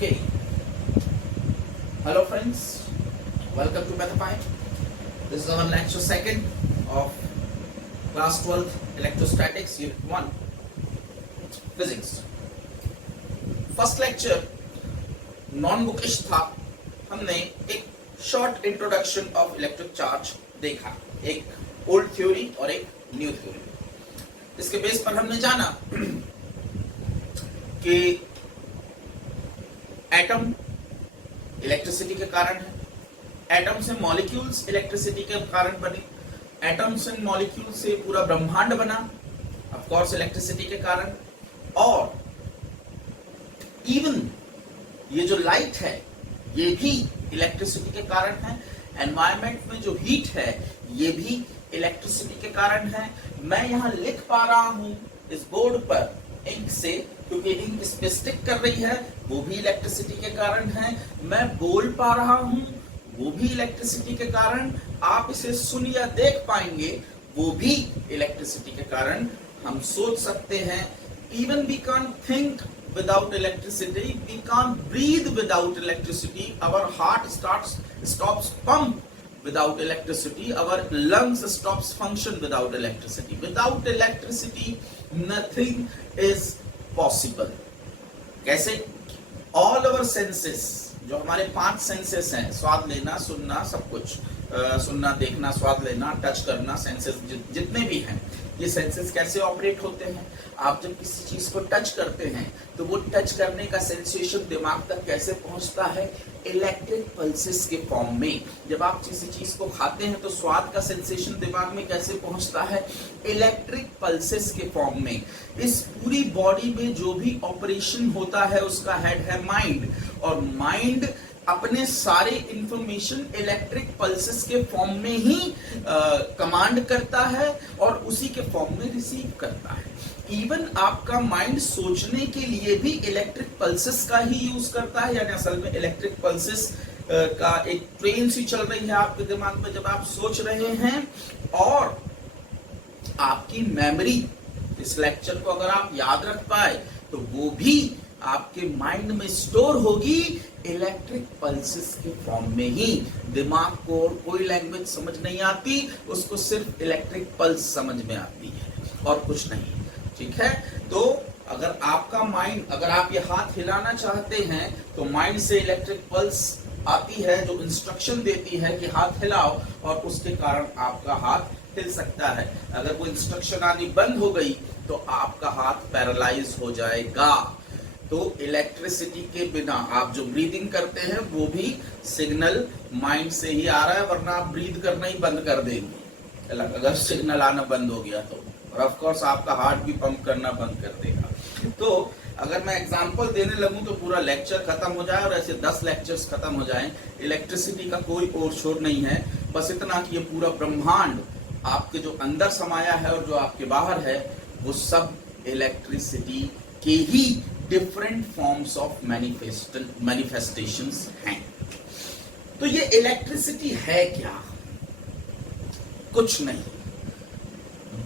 Okay. Hello friends. Welcome to Methapine. This is our lecture second of class 12 electrostatics unit 1 physics. First lecture non bookish था. हमने एक short introduction of electric charge देखा, एक old theory और एक new theory. इसके base पर हमने जाना कि एटम इलेक्ट्रिसिटी के कारण है, एटम से मॉलिक्यूल्स इलेक्ट्रिसिटी के कारण बने, एटम से मॉलिक्यूल से पूरा ब्रह्मांड बना ऑफ कोर्स इलेक्ट्रिसिटी के कारण, और इवन ये जो लाइट है ये भी इलेक्ट्रिसिटी के कारण है. एनवायरमेंट में जो हीट है ये भी इलेक्ट्रिसिटी के कारण है. मैं यहाँ लिख पा रहा हूँ इस बोर्ड पर इंक से, क्योंकि इंक इस पे स्टिक कर रही है, वो भी इलेक्ट्रिसिटी के कारण है. मैं बोल पा रहा हूँ वो भी इलेक्ट्रिसिटी के कारण. आप इसे सुन या देख पाएंगे वो भी इलेक्ट्रिसिटी के कारण. हम सोच सकते हैं, even we can't think without electricity, we can't breathe without electricity, our heart stops pump without electricity, our lungs stops function without electricity. Without electricity nothing is possible. कैसे? All our senses, जो हमारे 5 senses हैं, स्वाद लेना, सुनना, सब कुछ, सुनना, देखना, स्वाद लेना, टच करना, सेंसेस जितने भी हैं, ये सेंसेस कैसे ऑपरेट होते हैं? आप जब किसी चीज को टच करते हैं तो वो टच करने का सेंसेशन दिमाग तक कैसे पहुंचता है? इलेक्ट्रिक पल्सेस के फॉर्म में. जब आप किसी चीज को खाते हैं तो स्वाद का सेंसेशन दिमाग में कैसे पहुंचता है? इलेक्ट्रिक पल्सेस के फॉर्म में. इस पूरी बॉडी में जो भी ऑपरेशन होता है उसका हेड है माइंड, और माइंड अपने सारे इंफॉर्मेशन इलेक्ट्रिक पल्सेस के फॉर्म में ही कमांड करता है और उसी के फॉर्म में रिसीव करता है. इवन आपका माइंड सोचने के लिए भी इलेक्ट्रिक पल्सेस का ही यूज करता है. यानी असल में इलेक्ट्रिक पल्सेस का एक ट्रेन सी चल रही है आपके दिमाग में जब आप सोच रहे हैं. और आपकी मेमोरी, इस लेक्चर को अगर आप याद रख पाए तो वो भी आपके माइंड में स्टोर होगी इलेक्ट्रिक पल्सेस के फॉर्म में ही. दिमाग को और कोई लैंग्वेज समझ नहीं आती, उसको सिर्फ इलेक्ट्रिक पल्स समझ में आती है और कुछ नहीं. ठीक है? तो अगर आपका माइंड, अगर आप ये हाथ हिलाना चाहते हैं तो माइंड से इलेक्ट्रिक पल्स आती है जो इंस्ट्रक्शन देती है कि हाथ हिलाओ, और उसके कारण आपका हाथ हिल सकता है. अगर वो इंस्ट्रक्शन आनी बंद हो गई तो आपका हाथ पैरालाइज हो जाएगा. तो इलेक्ट्रिसिटी के बिना आप जो ब्रीदिंग करते हैं वो भी सिग्नल माइंड से ही आ रहा है, वरना आप ब्रीद करना ही बंद कर देंगे अगर सिग्नल आना बंद हो गया तो. और ऑफ कोर्स आपका हार्ट भी पंप करना बंद कर देगा. तो अगर मैं एग्जांपल देने लगूं तो पूरा लेक्चर खत्म हो जाए, और ऐसे 10 लेक्चर्स खत्म हो जाएं. इलेक्ट्रिसिटी का कोई और छोर नहीं है. बस इतना कि ये पूरा ब्रह्मांड आपके जो अंदर समाया है और जो आपके बाहर है वो सब इलेक्ट्रिसिटी के ही डिफरेंट फॉर्म्स ऑफ मैनिफेस्टेशंस हैं. तो ये इलेक्ट्रिसिटी है क्या? कुछ नहीं.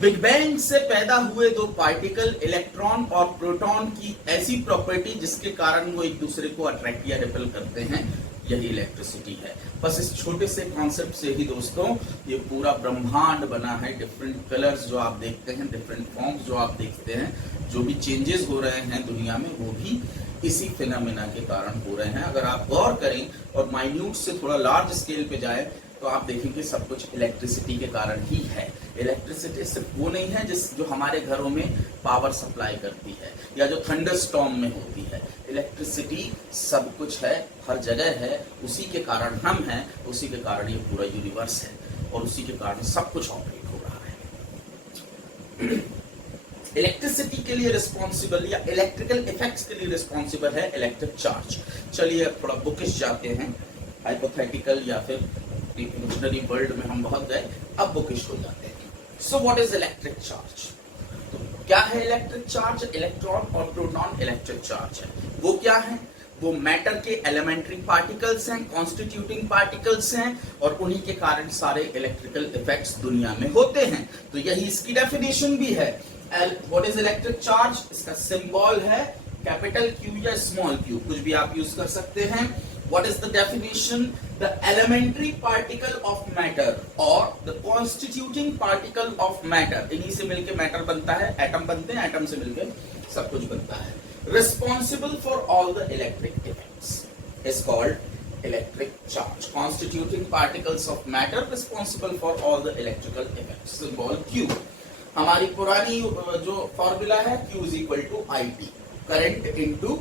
बिग बैंग से पैदा हुए 2 पार्टिकल, इलेक्ट्रॉन और प्रोटॉन की ऐसी प्रॉपर्टी जिसके कारण वो एक दूसरे को अट्रैक्ट या रिपेल करते हैं, यही इलेक्ट्रिसिटी है. बस इस छोटे से कॉन्सेप्ट से ही दोस्तों ये पूरा ब्रह्मांड बना है. डिफरेंट कलर्स जो आप देखते हैं, डिफरेंट फॉर्म्स जो आप देखते हैं, जो भी चेंजेस हो रहे हैं दुनिया में वो भी इसी फिनोमेना के कारण हो रहे हैं. अगर आप गौर करें और माइन्यूट से थोड़ा लार्ज स्केल पे जाए तो आप देखेंगे सब कुछ इलेक्ट्रिसिटी के कारण ही है. इलेक्ट्रिसिटी सिर्फ वो नहीं है जो हमारे घरों में पावर सप्लाई करती है या जो थंडर स्टॉर्म में होती है. इलेक्ट्रिसिटी सब कुछ है, हर जगह है. उसी के कारण हम हैं, उसी के कारण ये पूरा यूनिवर्स है, और उसी के कारण सब कुछ ऑपरेट हो रहा है. इलेक्ट्रिसिटी के लिए रिस्पॉन्सिबल या इलेक्ट्रिकल इफेक्ट्स के लिए रिस्पॉन्सिबल है इलेक्ट्रिक चार्ज. चलिए थोड़ा बुकिश जाते हैं. हाइपोथेटिकल या फिर इमेजिनरी वर्ल्ड में हम बहुत गए, अब बुकिश हो जाते हैं. So what is electric charge? तो क्या है इलेक्ट्रिक चार्ज? इलेक्ट्रॉन और प्रोटॉन इलेक्ट्रिक चार्ज है. वो क्या है? वो मैटर के एलिमेंट्री पार्टिकल्स हैं, कॉन्स्टिट्यूटिंग पार्टिकल्स हैं, और उन्हीं के कारण सारे इलेक्ट्रिकल इफेक्ट्स दुनिया में होते हैं. तो यही इसकी डेफिनेशन भी है. What is electric charge? इसका सिंबल है कैपिटल क्यू या स्मॉल क्यू, कुछ भी आप यूज कर सकते हैं। What is the definition? The elementary particle of matter or the constituting particle of matter, इन्हीं से मिलके मैटर बनता है, एटम बनते हैं, एटम से मिलके सब कुछ बनता है। Responsible for all the electric effects is called electric charge. Constituting particles of matter responsible for all the electrical effects. Symbol Q. हमारी पुरानी जो फॉर्मूला है Q is equal to IT, current into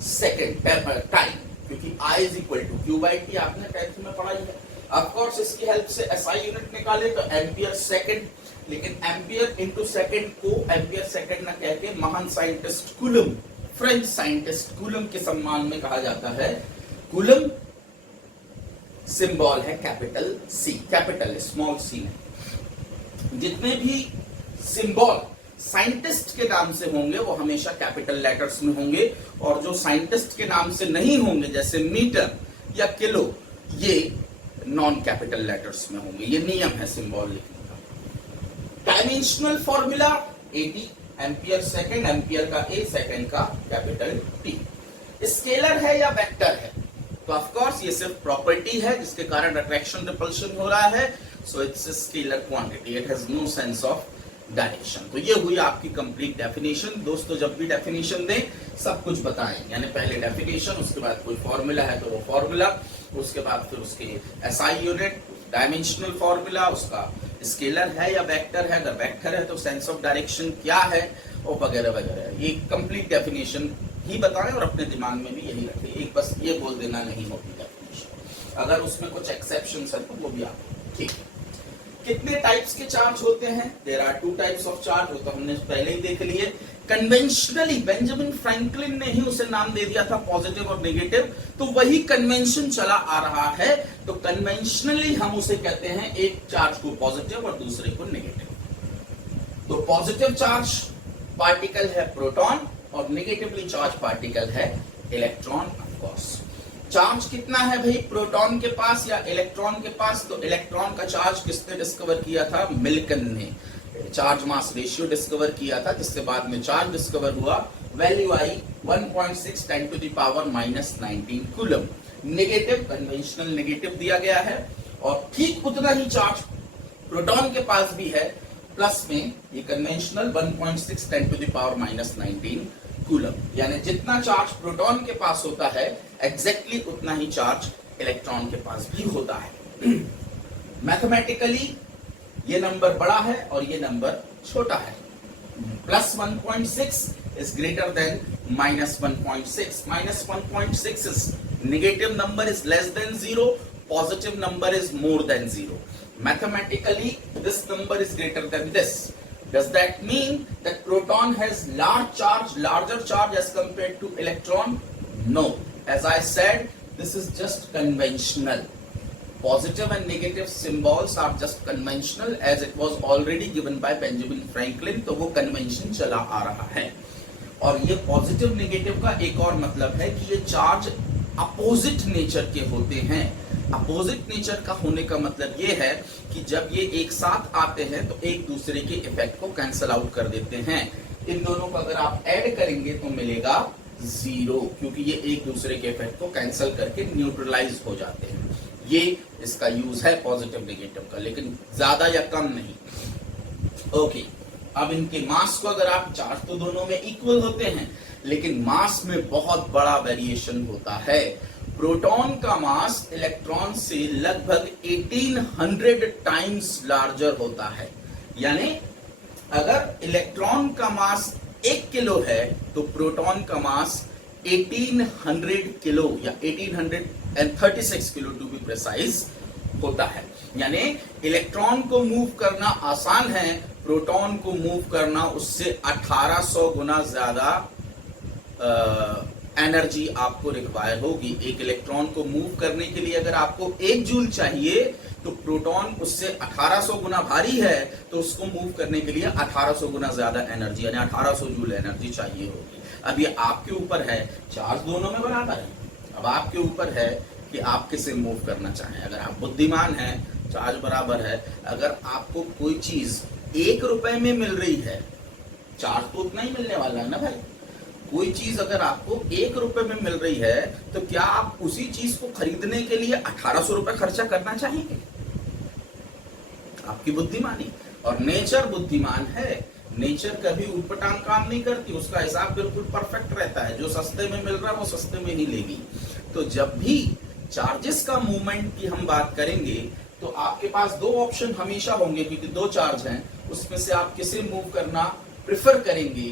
second time, क्योंकि I is equal to Q by T आपने 10th में पढ़ा ही है। Of course इसकी हेल्प से SI यूनिट निकाले तो एम्पियर सेकंड, लेकिन एम्पियर इनटू सेकंड को एम्पियर सेकंड ना कह के महान scientist coulomb, French scientist coulomb के सम्मान में कहा जाता है। कूलम सिंबल है capital C, capital small C नहीं। जितने भी सिंबल साइंटिस्ट के नाम से होंगे वो हमेशा कैपिटल लेटर्स में होंगे, और जो साइंटिस्ट के नाम से नहीं होंगे जैसे मीटर या किलो, ये नॉन कैपिटल लेटर्स में होंगे। ये नियम है सिंबल लिखने का। Dimensional formula AD, ampere second, ampere का A, सेकंड का कैपिटल T। स्केलर है या वेक्टर है? तो ऑफ कोर्स ये सिर्फ प्रॉपर्टी है जिसके कारण अट्रैक्शन रिपल्शन हो रहा है, so it's a scalar quantity, it has no sense of direction. तो ये हुई आपकी कंप्लीट डेफिनेशन। दोस्तों जब भी डेफिनेशन दें सब कुछ बताएं, यानी पहले डेफिनेशन, उसके बाद कोई फॉर्मूला है तो वो फॉर्मूला, उसके बाद फिर उसके SI यूनिट, डायमेंशनल फॉर्मूला, उसका स्केलर है या वेक्टर है, अगर वेक्टर है तो सेंस ऑफ डायरेक्शन क्या है, और वगैरह वगैरह। ये कंप्लीट डेफिनेशन ही बताएं और अपने दिमाग में भी यही रखें। एक बस ये बोल देना नहीं होती डेफिनेशन, अगर उसमें कुछ एक्सेप्शन है तो वो भी आप ठीक है। कितने टाइप्स के चार्ज होते हैं? There are 2 types of charge, वो तो हमने पहले ही देख लिए। कन्वेंशनली बेंजामिन फ्रैंकलिन ने ही उसे नाम दे दिया था पॉजिटिव और नेगेटिव, तो वही कन्वेंशन चला आ रहा है। तो कन्वेंशनली हम उसे कहते हैं एक चार्ज को पॉजिटिव और दूसरे को नेगेटिव। तो पॉजिटिव चार्ज पार्टिकल है प्रोटॉन और नेगेटिवली चार्ज पार्टिकल है इलेक्ट्रॉन। ऑफ कोर्स चार्ज कितना है भाई प्रोटॉन के पास या इलेक्ट्रॉन के पास? तो इलेक्ट्रॉन का चार्ज किसने डिस्कवर किया था? मिल्कन ने चार्ज मास रेशियो डिस्कवर किया था, जिसके बाद में चार्ज डिस्कवर हुआ, वैल्यू आई 1.6 10 to the power -19 coulomb. Negative, conventional negative दिया गया है, और ठीक उतना ही चार्ज प्रोटॉन के पास भी है, प्लस में ये conventional 1.6 10 to the power -19 coulomb. यानी जितना चार्ज प्रोटॉन के पास होता है एग्जैक्टली उतना ही चार्ज इलेक्ट्रॉन के पास भी होता है। मैथमेटिकली ये नंबर बड़ा है और ये नंबर छोटा है। Plus 1.6 is greater than -1.6, -1.6 is negative number, is less than 0, positive number is more then 0। Mathematically this number is greater than this. Does that mean that proton has larger charge as compared to electron? No. As I said, this is just conventional. Positive and negative symbols are just conventional as it was already given by Benjamin Franklin. तो वो convention चला आ रहा है। और ये positive negative का एक और मतलब है कि ये चार्ज अपोजिट नेचर के होते हैं। अपोजिट नेचर का होने का मतलब ये है कि जब ये एक साथ आते हैं तो एक दूसरे के इफेक्ट को कैंसल आउट कर देते हैं। इन दोनों को अगर आप ऐड करेंगे तो मिलेगा 0, क्योंकि ये एक दूसरे के इफेक्ट को कैंसल करके न्यूट्रलाइज हो जाते हैं। ये इसका यूज है पॉजिटिव नेगेटिव का, लेकिन ज्यादा या कम नहीं। ओके, अब इनके मास को अगर आप, चार्ज तो दोनों में इक्वल होते हैं, लेकिन मास में बहुत बड़ा वेरिएशन होता है। प्रोटॉन का मास इलेक्ट्रॉन से लगभग 1800 टाइम्स लार्जर होता है। यानी अगर इलेक्ट्रॉन का मास 1 किलो है तो प्रोटॉन का मास 1800 किलो या 1836 किलो टू बी प्रिसाइज होता है। यानी इलेक्ट्रॉन को मूव करना आसान है, प्रोटॉन को मूव करना उससे 1800 गुना ज्यादा एनर्जी आपको रिक्वायर होगी। एक इलेक्ट्रॉन को मूव करने के लिए अगर आपको 1 जूल चाहिए तो प्रोटॉन उससे 1800 गुना भारी है, तो उसको मूव करने के लिए 1800 गुना ज्यादा एनर्जी यानी 1800 जूल एनर्जी चाहिए होगी। अब ये आपके ऊपर है, चार्ज दोनों में बराबर है, अब आपके ऊपर है कि आप किसे मूव करना चाहें। अगर आप बुद्धिमान हैं, चार्ज बराबर है। अगर आपको कोई चीज 1 रुपए में मिल रही है, चार्ज तो उतना ही मिलने वाला है ना भाई। कोई चीज अगर आपको 1 रुपए में मिल रही है तो क्या आप उसी चीज को खरीदने के लिए 1800 रुपए खर्चा करना चाहेंगे? आपकी बुद्धिमानी। और नेचर बुद्धिमान है, नेचर कभी उटपटांग काम नहीं करती, उसका हिसाब बिल्कुल परफेक्ट रहता है। जो सस्ते में मिल रहा है वो सस्ते में ही लेगी। तो जब भी चार्जेस का मूवमेंट की हम बात करेंगे तो आपके पास दो ऑप्शन हमेशा होंगे, क्योंकि दो चार्ज हैं, उसमें से आप किसे मूव करना प्रेफर करेंगे?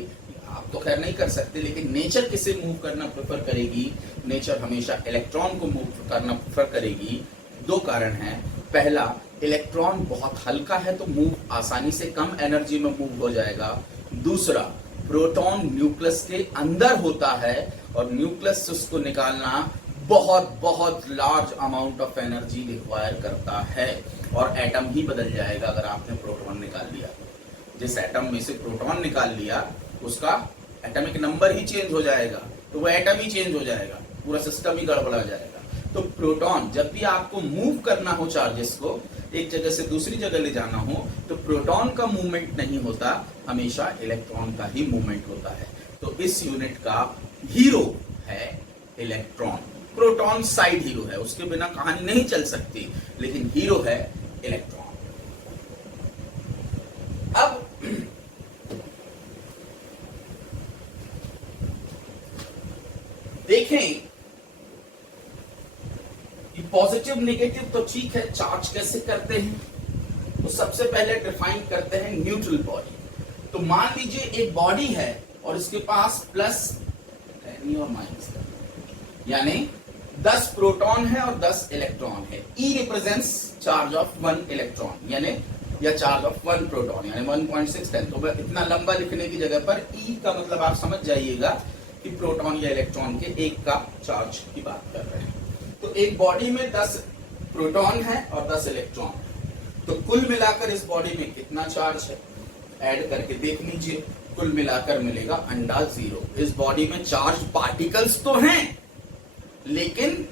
आप तो खैर नहीं कर सकते, लेकिन नेचर किसे मूव करना प्रेफर करेगी? नेचर हमेशा इलेक्ट्रॉन को मूव करना प्रेफर करेगी। दो कारण हैं। पहला, इलेक्ट्रॉन बहुत हल्का है तो मूव आसानी से कम एनर्जी में मूव हो जाएगा। दूसरा, प्रोटॉन न्यूक्लियस के अंदर होता है और न्यूक्लियस से उसको निकालना बहुत बहुत large amount of energy require करता है, और एटम ही बदल जाएगा अगर आपने प्रोटॉन निकाल लिया। जिस एटम में से प्रोटॉन निकाल लिया उसका एटॉमिक नंबर ही चेंज हो जाएगा, तो वो एटम ही चेंज हो जाएगा, पूरा सिस्टम ही गड़बड़ा जाएगा। तो प्रोटॉन, जब भी आपको मूव करना हो चार्जेस को एक जगह से दूसरी जगह ले जाना हो, तो प्रोटॉन का मूवमेंट नहीं होता, हमेशा इलेक्ट्रॉन का ही मूवमेंट होता है। तो इस यूनिट का हीरो है इलेक्ट्रॉन। प्रोटॉन साइड हीरो है, उसके बिना कहानी नहीं चल सकती, लेकिन हीरो है इलेक्ट्रॉन। अब देखें कि पॉजिटिव नेगेटिव तो ठीक है, चार्ज कैसे करते हैं? तो सबसे पहले डिफाइन करते हैं न्यूट्रल बॉडी। तो मान लीजिए एक बॉडी है और इसके पास प्लस और माइनस, यानी 10 प्रोटॉन है और 10 इलेक्ट्रॉन है। E represents charge of 1 electron, यानी या चार्ज ऑफ 1 प्रोटॉन, यानी 1.610। तो इतना लंबा लिखने की जगह पर E का मतलब आप समझ जाइएगा कि प्रोटॉन या इलेक्ट्रॉन के एक का चार्ज की बात कर रहे हैं। तो एक बॉडी में 10 प्रोटॉन है और 10 इलेक्ट्रॉन, तो कुल मिलाकर इस बॉडी में कितना चार्ज है? ऐड करके देख लीजिए, कुल मिलाकर मिलेगा अंडा 0। इस बॉडी में चार्ज पार्टिकल्स तो हैं, लेकिन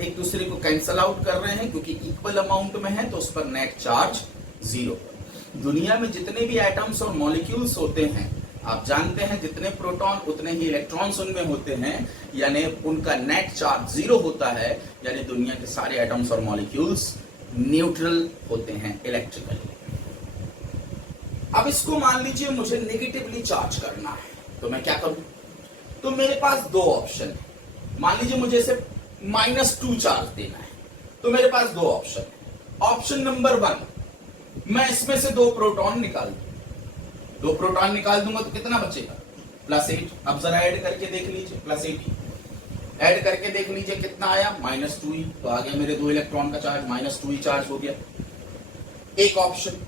एक दूसरे को कैंसल आउट कर रहे हैं, क्योंकि इक्वल अमाउंट में है, तो उस पर नेट चार्ज 0। दुनिया में जितने भी एटम्स और मॉलिक्यूल्स होते हैं, आप जानते हैं जितने प्रोटॉन उतने ही इलेक्ट्रॉन्स उनमें होते हैं, यानी उनका नेट चार्ज 0 होता है, यानी दुनिया के सारे एटम्स और मॉलिक्यूल्स न्यूट्रल होते हैं इलेक्ट्रिकली। अब इसको मान लीजिए मुझे नेगेटिवली चार्ज करना है, तो मैं क्या करूं? तो मेरे पास दो ऑप्शन है। मान लीजिए मुझे इसे -2 चार्ज देना है, तो मेरे पास दो ऑप्शन है। ऑप्शन नंबर 1, मैं इसमें से 2 प्रोटॉन निकाल दूं। 2 प्रोटॉन निकाल दूंगा तो कितना बचेगा? +8। अब जरा ऐड करके देख लीजिए, +8 ऐड करके देख लीजिए कितना आया? -2 तो आ गया मेरे 2 इलेक्ट्रॉन का चार्ज, -2 चार्ज हो गया। एक ऑप्शन,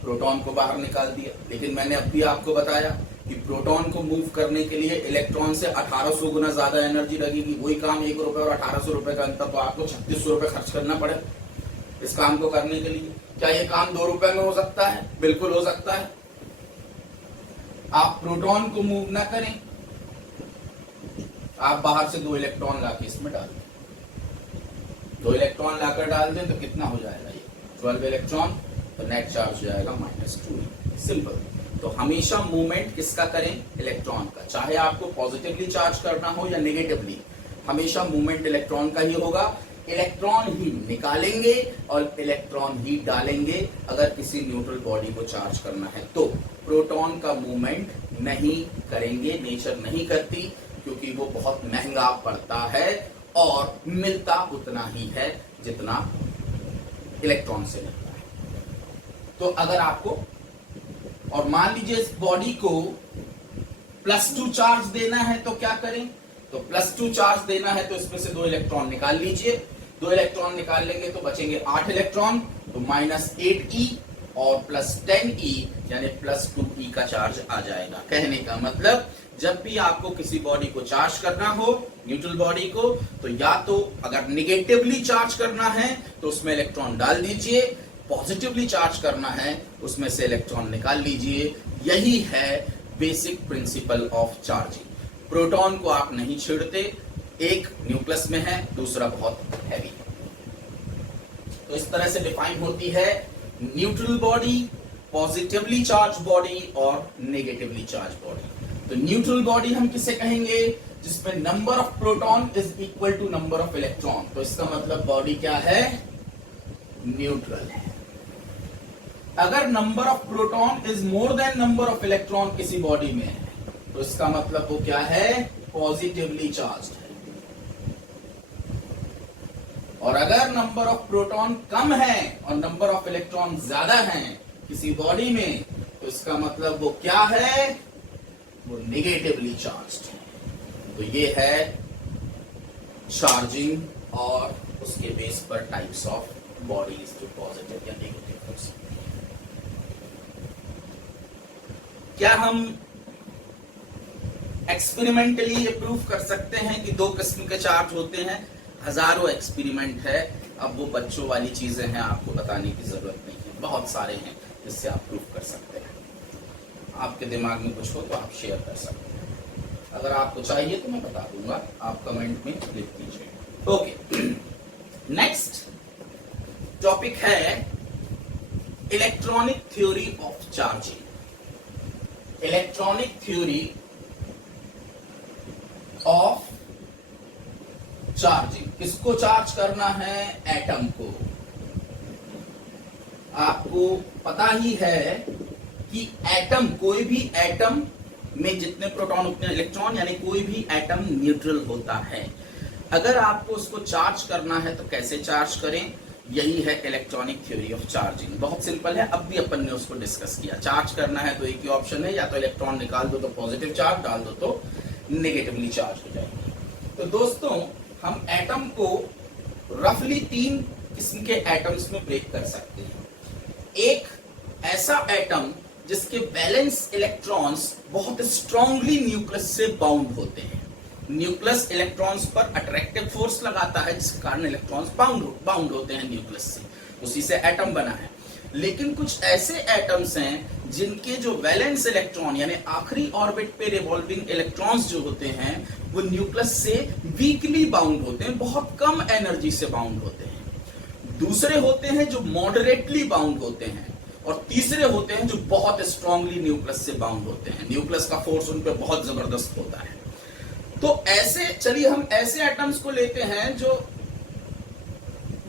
प्रोटॉन को बाहर निकाल दिया, लेकिन मैंने अब भी आपको बताया कि प्रोटॉन को मूव करने के लिए इलेक्ट्रॉन से 1800 गुना ज्यादा एनर्जी लगेगी। वही काम 1 रुपए और 1800 रुपए का अंतर, तो आपको 3600 रुपए खर्च करना पड़े इस काम को करने के लिए। क्या ये काम 2 रुपए में हो सकता है? बिल्कुल हो सकता है। आप प्रोटॉन को मूव ना करें, आप बाहर से 2 इलेक्ट्रॉन लाके इसमें डाल दें। 2 इलेक्ट्रॉन लाकर डाल दें तो कितना हो जाएगा? ये 12 इलेक्ट्रॉन, तो नेट चार्ज हो जाएगा -2। सिंपल। तो हमेशा मूवमेंट किसका करें? इलेक्ट्रॉन का। चाहे आपको पॉजिटिवली चार्ज करना हो या नेगेटिवली, हमेशा मूवमेंट इलेक्ट्रॉन का ही होगा। इलेक्ट्रॉन ही निकालेंगे और इलेक्ट्रॉन ही डालेंगे अगर किसी न्यूट्रल बॉडी को चार्ज करना है। तो प्रोटॉन का मूवमेंट नहीं करेंगे, नेचर नहीं करती, क्योंकि वो बहुत महंगा पड़ता है और मिलता उतना ही है जितना इलेक्ट्रॉन से मिलता है। तो अगर आपको, और मान लीजिए इस बॉडी को +2 चार्ज देना है तो क्या करें? तो +2 चार्ज देना है तो इसमें से 2 इलेक्ट्रॉन निकाल लीजिए। 2 इलेक्ट्रॉन निकाल लेंगे तो बचेंगे 8 इलेक्ट्रॉन, तो -8e और +10e यानी +2e का चार्ज आ जाएगा। कहने का मतलब, जब भी आपको किसी बॉडी को चार्ज करना हो, न्यूट्रल बॉडी को, तो या तो अगर निगेटिवली चार्ज करना है तो उसमें इलेक्ट्रॉन डाल दीजिए, पॉजिटिवली चार्ज करना है उसमें से इलेक्ट्रॉन निकाल लीजिए। यही है basic principle of charging. Proton को आप नहीं छेड़ते, एक न्यूक्लियस में है, दूसरा बहुत हैवी है। तो इस तरह से डिफाइन होती है neutral body, positively charge body और नेगेटिवली चार्ज बॉडी। तो न्यूट्रल बॉडी हम किसे कहेंगे? जिसमें number of proton is equal to number of electron. तो इसका मतलब बॉडी क्या है? न्यूट्रल है। अगर number of proton is more than number of electron किसी बॉडी में है, तो इसका मतलब वो क्या है? पॉजिटिवली चार्ज्ड है। और अगर नंबर ऑफ प्रोटॉन कम है और नंबर ऑफ इलेक्ट्रॉन ज्यादा है किसी बॉडी में, तो इसका मतलब वो क्या है? वो नेगेटिवली चार्ज्ड है। तो ये है चार्जिंग और उसके बेस पर टाइप्स ऑफ बॉडीज, जो पॉजिटिव या नेगेटिव हो सकती है। क्या हम एक्सपेरिमेंटली ये प्रूव कर सकते हैं कि दो किस्म के चार्ज होते हैं? हजारों एक्सपेरिमेंट है। अब वो बच्चों वाली चीजें हैं, आपको बताने की जरूरत नहीं है, बहुत सारे हैं जिससे आप प्रूव कर सकते हैं। आपके दिमाग में कुछ हो तो आप शेयर कर सकते हैं। अगर आपको चाहिए तो मैं बता दूंगा, आप कमेंट में लिख दीजिए। ओके, नेक्स्ट टॉपिक है electronic theory of charging. Electronic theory of charging. किसको चार्ज करना है? एटम को। आपको पता ही है कि एटम, कोई भी एटम में जितने प्रोटॉन उतने इलेक्ट्रॉन, यानी कोई भी एटम न्यूट्रल होता है। अगर आपको उसको चार्ज करना है तो कैसे चार्ज करें? यही है इलेक्ट्रॉनिक थ्योरी ऑफ चार्जिंग। बहुत सिंपल है, अब भी अपन ने उसको डिस्कस किया। चार्ज करना है तो एक ही ऑप्शन है, या तो इलेक्ट्रॉन निकाल दो तो पॉजिटिव चार्ज, डाल दो तो नेगेटिवली चार्ज हो जाएगी। तो दोस्तों, हम एटम को रफली 3 किस्म के एटम्स में ब्रेक कर सकते हैं। एक ऐसा एटम जिसके वैलेंस इलेक्ट्रॉन्स बहुत स्ट्रांगली न्यूक्लियस से बाउंड होते हैं। न्यूक्लियस इलेक्ट्रॉन्स पर अट्रैक्टिव फोर्स लगाता है, जिसके कारण इलेक्ट्रॉन्स बाउंड होते हैं न्यूक्लियस से, उसी से एटम बना है। लेकिन कुछ ऐसे एटम्स हैं जिनके जो वैलेंस इलेक्ट्रॉन यानी आखिरी ऑर्बिट पे रिवॉल्विंग इलेक्ट्रॉन्स जो होते हैं, वो न्यूक्लियस से वीकली बाउंड होते हैं, बहुत कम एनर्जी से बाउंड होते हैं। दूसरे होते हैं जो मॉडरेटली बाउंड होते हैं, और तीसरे होते हैं जो बहुत स्ट्रांगली न्यूक्लियस से बाउंड होते हैं। न्यूक्लियस का फोर्स उन पर बहुत जबरदस्त होता है। तो ऐसे, चलिए हम ऐसे एटम्स को लेते हैं जो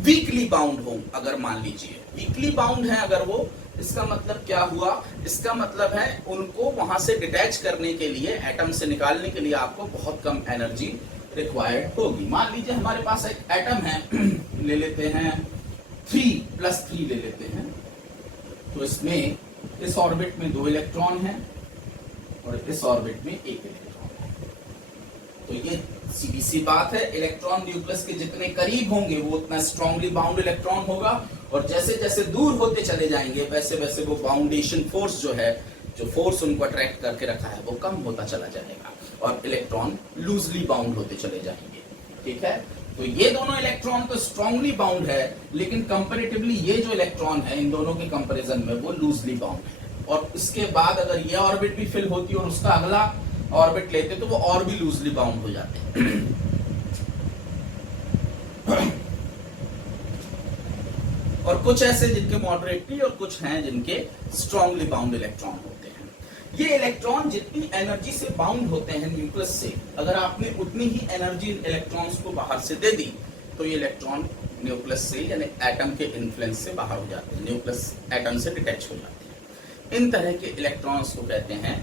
वीकली बाउंड हो। अगर मान लीजिए वीकली बाउंड है अगर वो, इसका मतलब क्या हुआ? इसका मतलब है उनको वहां से डिटैच करने के लिए, एटम से निकालने के लिए आपको बहुत कम एनर्जी रिक्वायर्ड होगी। मान लीजिए हमारे पास एक एटम है, ले लेते हैं 3+3 ले लेते हैं। तो इसमें इस ऑर्बिट में 2 इलेक्ट्रॉन हैं और इस ऑर्बिट में 1 इलेक्ट्रॉन है। तो ये सीधी सी बात है, इलेक्ट्रॉन न्यूक्लियस के जितने करीब होंगे वो उतना स्ट्रांगली बाउंड इलेक्ट्रॉन होगा, और जैसे जैसे दूर होते चले जाएंगे वैसे वैसे वो बाउंडेशन फोर्स जो है, जो फोर्स उनको अट्रैक्ट करके रखा है, वो कम होता चला जाएगा और इलेक्ट्रॉन लूजली बाउंड होते चले जाएंगे। ठीक है, तो ये दोनों इलेक्ट्रॉन तो स्ट्रांगली बाउंड है, लेकिन कंपैरेटिवली ये जो इलेक्ट्रॉन है इन दोनों के कंपैरिजन में वो लूजली बाउंड है। और इसके बाद अगर ये ऑर्बिट भी फिल होती और उसका अगला ऑर्बिट लेते तो वो और भी लूजली बाउंड हो जाते हैं। और कुछ ऐसे जिनके मॉडरेटली और कुछ हैं जिनके स्ट्रांगली बाउंड इलेक्ट्रॉन होते हैं। ये इलेक्ट्रॉन जितनी एनर्जी से बाउंड होते हैं न्यूक्लियस से, अगर आपने उतनी ही एनर्जी इलेक्ट्रॉन्स को बाहर से दे दी तो ये इलेक्ट्रॉन न्यूक्लियस से यानी एटम के इन्फ्लुएंस से बाहर हो जाते हैं, न्यूक्लियस एटम से डिटैच हो जाते हैं। इन तरह के इलेक्ट्रॉन्स को कहते हैं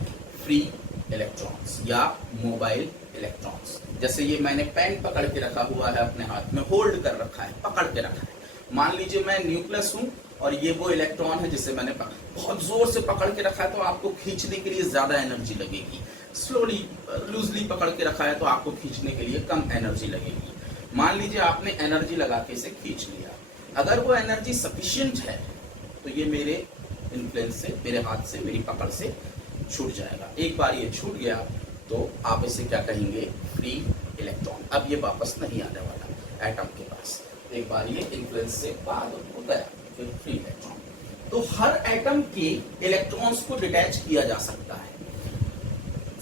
फ्री इलेक्ट्रॉन्स या मोबाइल इलेक्ट्रॉन्स। जैसे ये मैंने पेन पकड़ के रखा हुआ है अपने हाथ में, होल्ड कर रखा है, पकड़ के रखा है। मान लीजिए मैं न्यूक्लियस हूं और ये वो इलेक्ट्रॉन है जिसे मैंने बहुत जोर से पकड़ के रखा है, तो आपको खींचने के लिए ज्यादा एनर्जी लगेगी। स्लोली लूजली पकड़ के रखा है तो आपको खींचने के लिए कम एनर्जी लगेगी। मान लीजिए आपने एनर्जी लगा के इसे खींच लिया, अगर वो एनर्जी सफिशिएंट है तो ये मेरे इन्फ्लुएंस से, मेरे हाथ से, मेरी पकड़ से छूट जाएगा। एक बार ये छूट गया तो आप इसे क्या कहेंगे? Free electron. अब ये वापस नहीं आने वाला एटम के पास, एक बार ये इन्फ्लुएंस से बाहर हो गया, फिर फ्री इलेक्ट्रॉन। तो हर एटम के इलेक्ट्रॉन्स को डिटैच किया जा सकता है।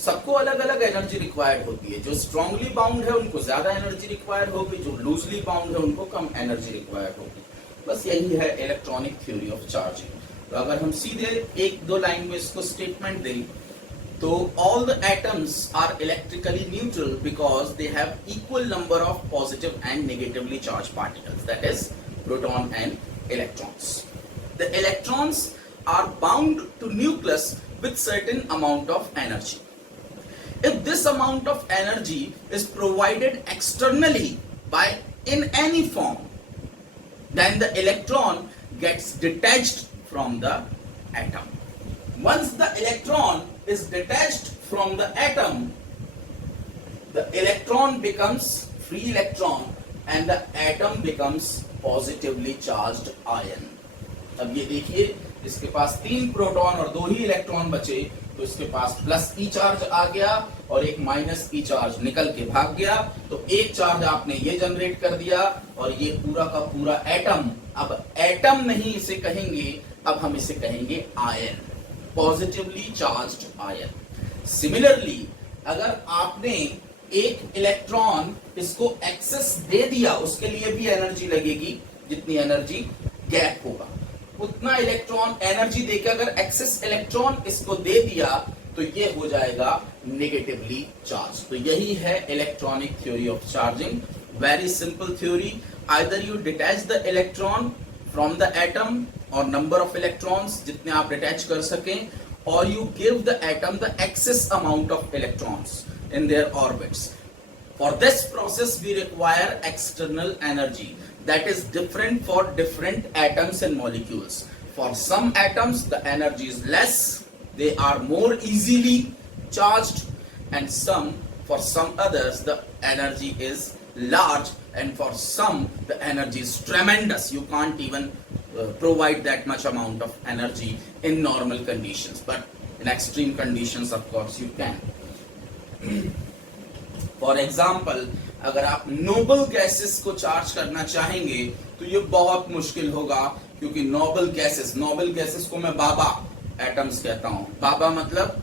सबको अलग अलग एनर्जी रिक्वायर्ड होती है। जो स्ट्रांगली बाउंड है उनको ज्यादा एनर्जी रिक्वायर्ड होगी, जो लूजली बाउंड है उनको कम एनर्जी रिक्वायर्ड होगी। बस यही है इलेक्ट्रॉनिक थ्योरी ऑफ चार्जिंग। तो अगर हम सीधे 1-2 लाइन में इसको स्टेटमेंट दें तो all the atoms are electrically neutral because they have equal number of positive and negatively charged particles, that is proton and electrons. The electrons are bound to nucleus with certain amount of energy. If this amount of energy is provided externally by in any form, then the electron gets detached from the atom. Once the electron is detached from the atom, the electron becomes free electron and the atom becomes positively charged ion. अब ये देखिए, इसके पास 3 proton और 2 ही electron बचे, तो इसके पास plus ई charge आ गया और एक माइनस ई चार्ज निकल के भाग गया। तो एक चार्ज आपने ये जनरेट कर दिया और ये पूरा का पूरा एटम, अब एटम नहीं इसे कहेंगे, अब हम इसे कहेंगे ion, positively charged ion. Similarly अगर आपने एक इलेक्ट्रॉन इसको एक्सेस दे दिया, उसके लिए भी एनर्जी लगेगी, जितनी एनर्जी गैप होगा उतना इलेक्ट्रॉन एनर्जी देके अगर एक्सेस इलेक्ट्रॉन इसको दे दिया तो ये हो जाएगा नेगेटिवली चार्ज। तो यही है electronic theory of charging. Very simple theory, either you detach the electron from the atom और नंबर ऑफ इलेक्ट्रॉन्स जितने आप डिटैच कर सकें, और you give the atom the excess amount of electrons in their orbits. For this process we require external energy that is different for different atoms and molecules. For some atoms the energy is less, they are more easily charged, and for some others the energy is large, and for some the energy is tremendous. You can't even provide that much amount of energy in normal conditions, but in extreme conditions of course you can. For example अगर आप noble gases को charge करना चाहेंगे तो ये बहुत मुश्किल होगा, क्योंकि नोबल गैसेस को मैं बाबा एटम्स कहता हूँ। बाबा मतलब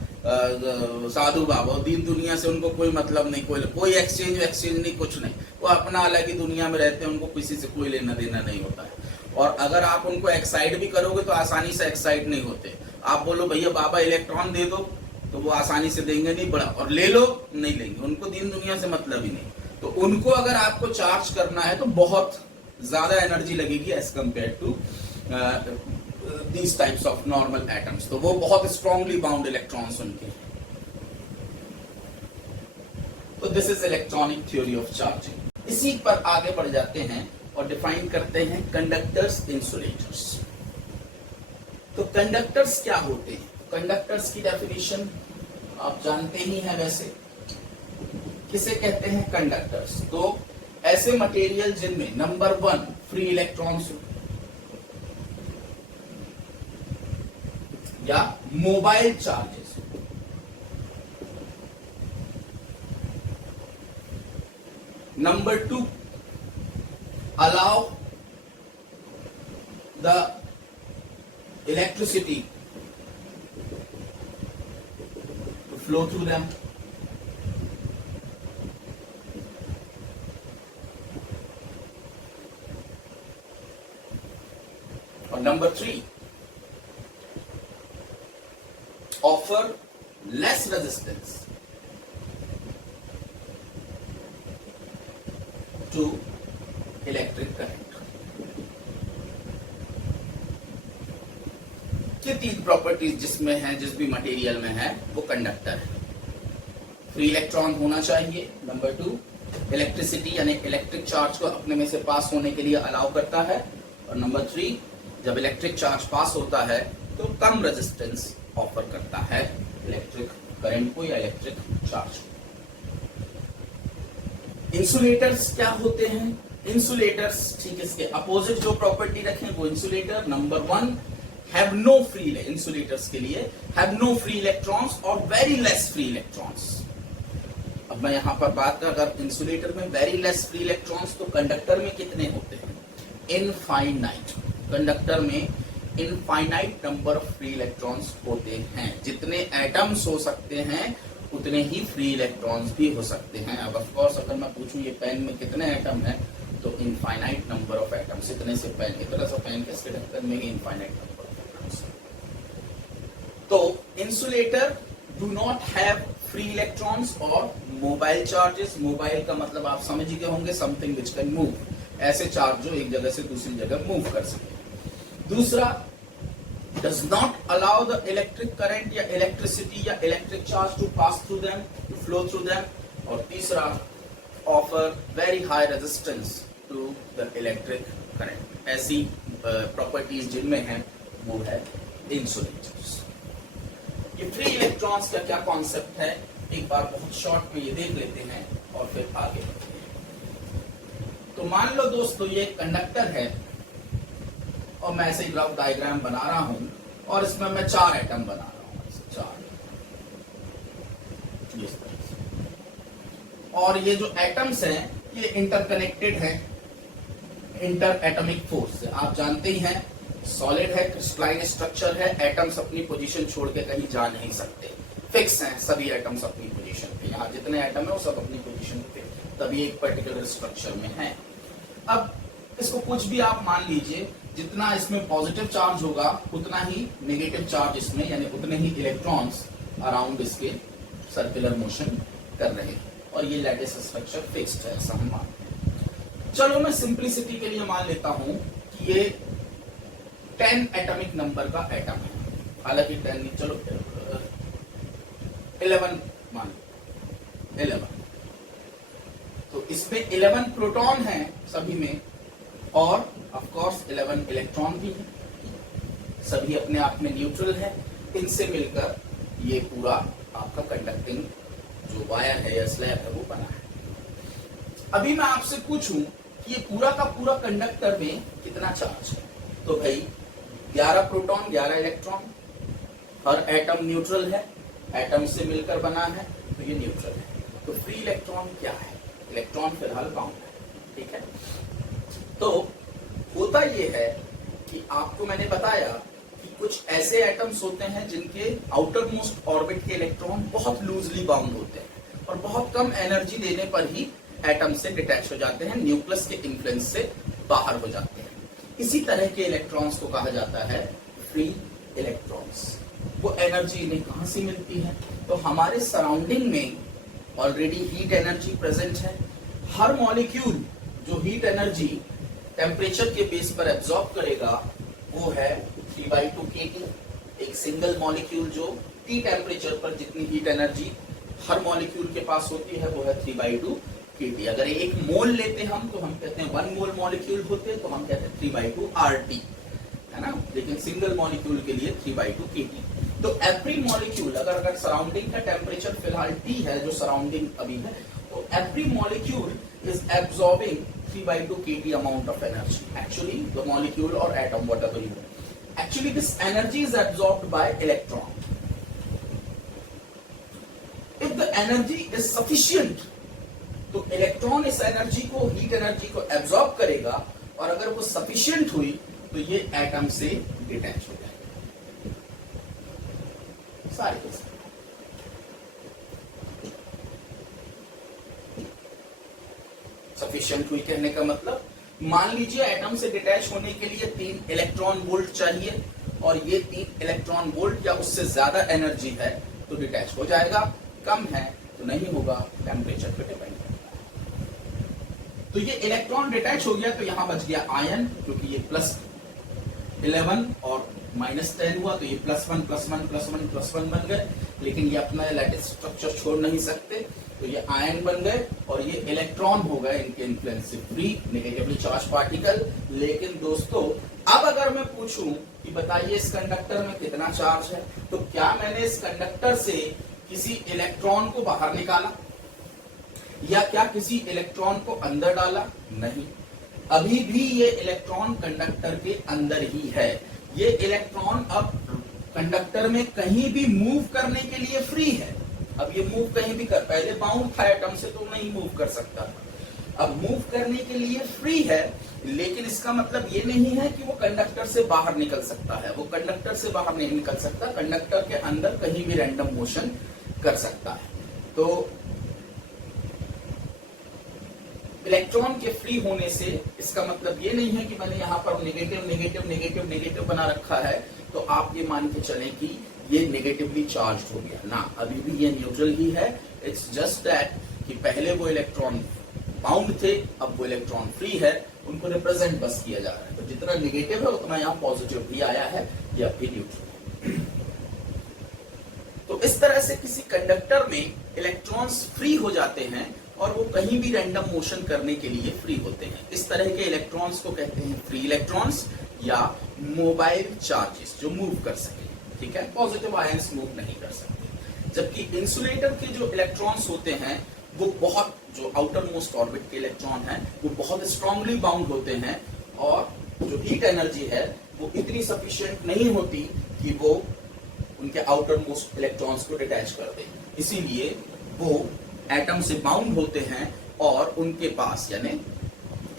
साधु बाबा, दीन दुनिया से उनको कोई मतलब नहीं, कोई एक्सचेंज नहीं, कुछ नहीं, वो अपना अलग ही दुनिया में रहते हैं, उनको किसी से कोई लेना देना नहीं होता है। और अगर आप उनको एक्साइट भी करोगे तो आसानी से एक्साइट नहीं होते। आप बोलो भैया बाबा इलेक्ट्रॉन दे दो तो वो आसानी से देंगे नहीं, बड़ा और ले लो नहीं लेंगे, उनको दीन दुनिया से मतलब ही नहीं। तो उनको अगर आपको चार्ज करना है तो बहुत ज्यादा एनर्जी लगेगी as compare to these types of normal atoms. तो वो बहुत स्ट्रांगली बाउंड इलेक्ट्रॉन्स उनके। तो this is electronic theory of charging. इसी पर आगे बढ़ जाते हैं और डिफाइन करते हैं कंडक्टर्स, इंसुलेटर्स। तो कंडक्टर्स क्या होते हैं? कंडक्टर्स की डेफिनेशन आप जानते ही हैं। वैसे किसे कहते हैं कंडक्टर्स? तो ऐसे मटेरियल जिनमें नंबर 1 फ्री इलेक्ट्रॉन्स हो, या mobile charges, number 2 allow the electricity flow through them. Or number 3, offer less resistance to electric current. ये 3 प्रॉपर्टीज जिसमें है, जिस भी मटेरियल में है, वो कंडक्टर है। फ्री इलेक्ट्रॉन होना चाहिए, नंबर 2 इलेक्ट्रिसिटी यानी इलेक्ट्रिक चार्ज को अपने में से पास होने के लिए अलाउ करता है, और नंबर 3 जब इलेक्ट्रिक चार्ज पास होता है तो कम रेजिस्टेंस ऑफर करता है इलेक्ट्रिक करंट को या इलेक्ट्रिक चार्ज को। इंसुलेटर्स क्या होते हैं? इंसुलेटर्स ठीक इसके अपोजिट जो प्रॉपर्टी रखें वो insulator. Number 1 have no free, insulators के लिए have no free electrons और very less free electrons। अब मैं यहाँ पर बात कर, अगर इंसुलेटर में very less free electrons तो कंडक्टर में कितने होते हैं? इनफाइनाइट। कंडक्टर में infinite number of free electrons होते हैं। जितने एटम्स हो सकते हैं उतने ही फ्री इलेक्ट्रॉन्स भी हो सकते हैं। अब ऑफ कोर्स अगर मैं पूछूं ये पेन में कितने एटम है तो इनफाइनाइट नंबर ऑफ एटम्स, इतने से पेन, इतना सा पेन के कंडक्टर में इनफाइनाइट नंबर ऑफ एटम्स। तो insulator do not have free electrons और मोबाइल चार्जेस। मोबाइल का मतलब आप समझ ही गए होंगे, समथिंग विच कैन मूव, ऐसे चार्ज जो एक जगह से दूसरी जगह मूव कर सके। दूसरा, does not allow the electric current या इलेक्ट्रिसिटी या electric charge to pass through them, to flow through them. और तीसरा, offer very high resistance to the electric current. ऐसी प्रॉपर्टीज जिनमें है वो है इंसुलेटर्स। ये फ्री इलेक्ट्रॉन्स का क्या कॉन्सेप्ट है, एक बार बहुत शॉर्ट में ये देख लेते हैं और फिर आगे बढ़ते हैं। तो मान लो दोस्तों ये कंडक्टर है और मैं ऐसे ही रफ डायग्राम बना रहा हूं और इसमें मैं 4 एटम बना रहा हूं, 4 इस तरह से। और ये जो एटम्स हैं ये इंटरकनेक्टेड है इंटर एटॉमिक फोर्स से। आप जानते ही हैं सॉलिड है, क्रिस्टलाइन स्ट्रक्चर है, एटम्स अपनी पोजीशन छोड़ के कहीं जा नहीं सकते, फिक्स हैं सभी एटम्स अपनी पोजीशन पे। यहाँ जितने एटम है वो सब अपनी पोजीशन पे तभी एक पर्टिकुलर स्ट्रक्चर में है। अब इसको कुछ भी आप मान लीजिए, जितना इसमें पॉजिटिव चार्ज होगा उतना ही नेगेटिव चार्ज इसमें, यानी उतने ही इलेक्ट्रॉन्स अराउंड इसके सर्कुलर मोशन कर रहे हैं और ये लैटिस स्ट्रक्चर फिक्स्ड है, ऐसा हम मानते हैं। चलो मैं सिंप्लिसिटी के लिए मान लेता हूं कि ये 10 एटॉमिक नंबर का एटम है, हालांकि 10 नहीं, चलो 11 मान लो, 11। तो इसमें 11 प्रोटॉन है सभी में और ऑफ कोर्स 11 इलेक्ट्रॉन भी है, सभी अपने आप में न्यूट्रल है। इनसे मिलकर ये पूरा आपका कंडक्टिंग जो वायर है या स्लैब है वो बना है। अभी मैं आपसे पूछूं कि ये पूरा का पूरा कंडक्टर में कितना चार्ज है, तो भाई 11 प्रोटॉन 11 इलेक्ट्रॉन, हर एटम न्यूट्रल है, एटम से मिलकर बना है तो ये न्यूट्रल है। तो फ्री इलेक्ट्रॉन क्या है, इलेक्ट्रॉन फिलहाल बाउंड है, ठीक है। तो होता ये है कि आपको मैंने बताया कि कुछ ऐसे एटम्स होते हैं जिनके आउटर मोस्ट ऑर्बिट के इलेक्ट्रॉन बहुत लूजली बाउंड होते हैं और बहुत कम एनर्जी देने पर ही एटम से डिटैच हो जाते हैं, न्यूक्लियस के इन्फ्लुएंस से बाहर हो जाते हैं। इसी तरह के इलेक्ट्रॉन्स को कहा जाता है फ्री इलेक्ट्रॉन्स। वो एनर्जी इन्हें कहां से मिलती है, तो हमारे सराउंडिंग में ऑलरेडी हीट एनर्जी प्रेजेंट है। हर मॉलिक्यूल जो हीट एनर्जी टेम्परेचर के बेस पर एब्जॉर्ब करेगा वो है 3/2 kT। एक सिंगल मॉलिक्यूल जो T टेम्परेचर पर जितनी हीट एनर्जी हर मॉलिक्यूल के पास होती है वो है 3/2 kT। अगर एक मोल लेते हम तो हम कहते हैं 1 मोल मॉलिक्यूल होते तो हम कहते हैं 3/2 RT, है ना, लेकिन सिंगल मॉलिक्यूल के लिए 3/2 kT। तो एवरी मॉलिक्यूल अगर सराउंडिंग का टेम्परेचर फिलहाल T है जो सराउंडिंग अभी है, तो every molecule is absorbing 3/2 kT amount of energy. Actually, the molecule or atom, whatever you want. Actually, this energy is absorbed by electron. If the energy is sufficient, तो electron इस energy को, heat energy को absorb करेगा और अगर वो sufficient हुई तो ये एटम से डिटैच हो जाएगा। सारे सफिशिएंट हुई कहने का मतलब, मान लीजिए एटम से डिटैच होने के लिए 3 इलेक्ट्रॉन वोल्ट चाहिए और ये 3 इलेक्ट्रॉन वोल्ट या उससे ज्यादा एनर्जी है तो डिटैच हो जाएगा, कम है तो नहीं होगा, टेम्परेचर पे डिपेंड करता है। तो ये इलेक्ट्रॉन डिटैच हो गया तो यहां बच गया आयन, क्योंकि ये +11 और -10 हुआ तो ये +1 +1 +1 +1 बन गए, लेकिन ये अपना लैटिस स्ट्रक्चर छोड़ नहीं सकते तो ये आयन बन गए और ये इलेक्ट्रॉन हो गए इनके इन्फ्लुएंस से फ्री नेगेटिवली चार्ज पार्टिकल। लेकिन दोस्तों अब अगर मैं पूछूं कि बताइए इस कंडक्टर में कितना चार्ज है, तो क्या मैंने इस कंडक्टर से किसी इलेक्ट्रॉन को बाहर निकाला या क्या किसी इलेक्ट्रॉन को अंदर डाला? नहीं, अभी भी ये इलेक्ट्रॉन कंडक्टर के अंदर ही है। ये इलेक्ट्रॉन अब कंडक्टर में कहीं भी मूव करने के लिए फ्री है। अब ये मूव कहीं भी कर, पहले बाउंड था एटम से तो नहीं मूव कर सकता था, अब मूव करने के लिए फ्री है, लेकिन इसका मतलब ये नहीं है कि वो कंडक्टर से बाहर निकल सकता है। वो कंडक्टर से बाहर नहीं निकल सकता, कंडक्टर के अंदर कहीं भी रैंडम मोशन कर सकता है। तो इलेक्ट्रॉन के फ्री होने से इसका मतलब ये नहीं है कि मैंने यहाँ पर नेगेटिव नेगेटिव नेगेटिव नेगेटिव बना रखा है, तो आप ये मान के चलें कि ये नेगेटिवली चार्ज हो गया ना, अभी भी ये न्यूट्रल ही है। इट्स जस्ट दैट कि पहले वो इलेक्ट्रॉन बाउंड थे, अब वो इलेक्ट्रॉन फ्री है, उनको रिप्रेजेंट बस किया जा रहा है। तो जितना नेगेटिव है उतना यहाँ पॉजिटिव भी आया है, या भी न्यूट्रल है। तो इस तरह से किसी कंडक्टर में इलेक्ट्रॉन्स फ्री हो जाते हैं और वो कहीं भी रैंडम मोशन करने के लिए फ्री होते हैं। इस तरह के इलेक्ट्रॉन्स को कहते हैं फ्री इलेक्ट्रॉन्स या मोबाइल चार्जेस, जो मूव कर सके। ठीक है, पॉजिटिव आयंस मूव नहीं कर सकते। जबकि इंसुलेटर के जो इलेक्ट्रॉन्स होते हैं वो बहुत, जो आउटर मोस्ट ऑर्बिट के इलेक्ट्रॉन हैं वो बहुत स्ट्रांगली बाउंड होते हैं, और जो हीट एनर्जी है वो इतनी सफिशिएंट नहीं होती कि वो उनके आउटर मोस्ट इलेक्ट्रॉन्स को डिटैच कर दें। इसीलिए वो एटम से बाउंड होते हैं और उनके पास, यानी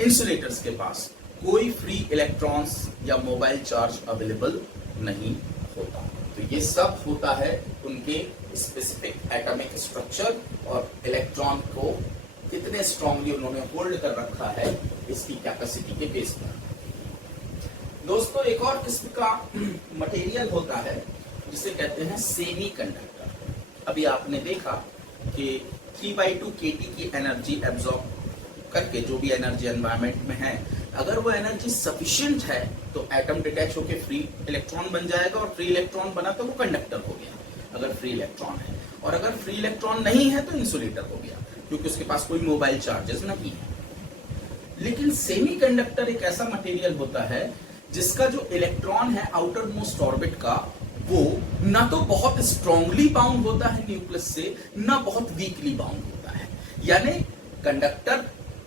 इंसुलेटर्स के पास कोई फ्री इलेक्ट्रॉन्स या मोबाइल चार्ज अवेलेबल नहीं होता। तो ये सब होता है उनके स्पेसिफिक एटॉमिक स्ट्रक्चर और इलेक्ट्रॉन को कितने स्ट्रांगली उन्होंने होल्ड कर रखा है इसकी कैपेसिटी के बेस पर। दोस्तों, एक और किस्म का मटेरियल होता है जिसे कहते हैं सेमी कंडक्टर। अभी आपने देखा कि 3/2 kT की एनर्जी एब्जॉर्ब करके, जो भी एनर्जी एनवायरनमेंट में है, अगर वो एनर्जी सफिशिएंट है तो एटम डिटैच होकर फ्री इलेक्ट्रॉन बन जाएगा, और फ्री इलेक्ट्रॉन बना तो वो कंडक्टर हो गया अगर फ्री इलेक्ट्रॉन है। और अगर फ्री इलेक्ट्रॉन नहीं है तो इंसुलेटर हो गया, क्योंकि उसके पास कोई मोबाइल चार्जेस नहीं है। लेकिन सेमीकंडक्टर एक ऐसा मटेरियल होता है जिसका जो इलेक्ट्रॉन है आउटर मोस्ट ऑर्बिट का, वो ना तो बहुत स्ट्रांगली बाउंड होता है न्यूक्लियस से, ना बहुत वीकली बाउंड होता है। यानी कंडक्टर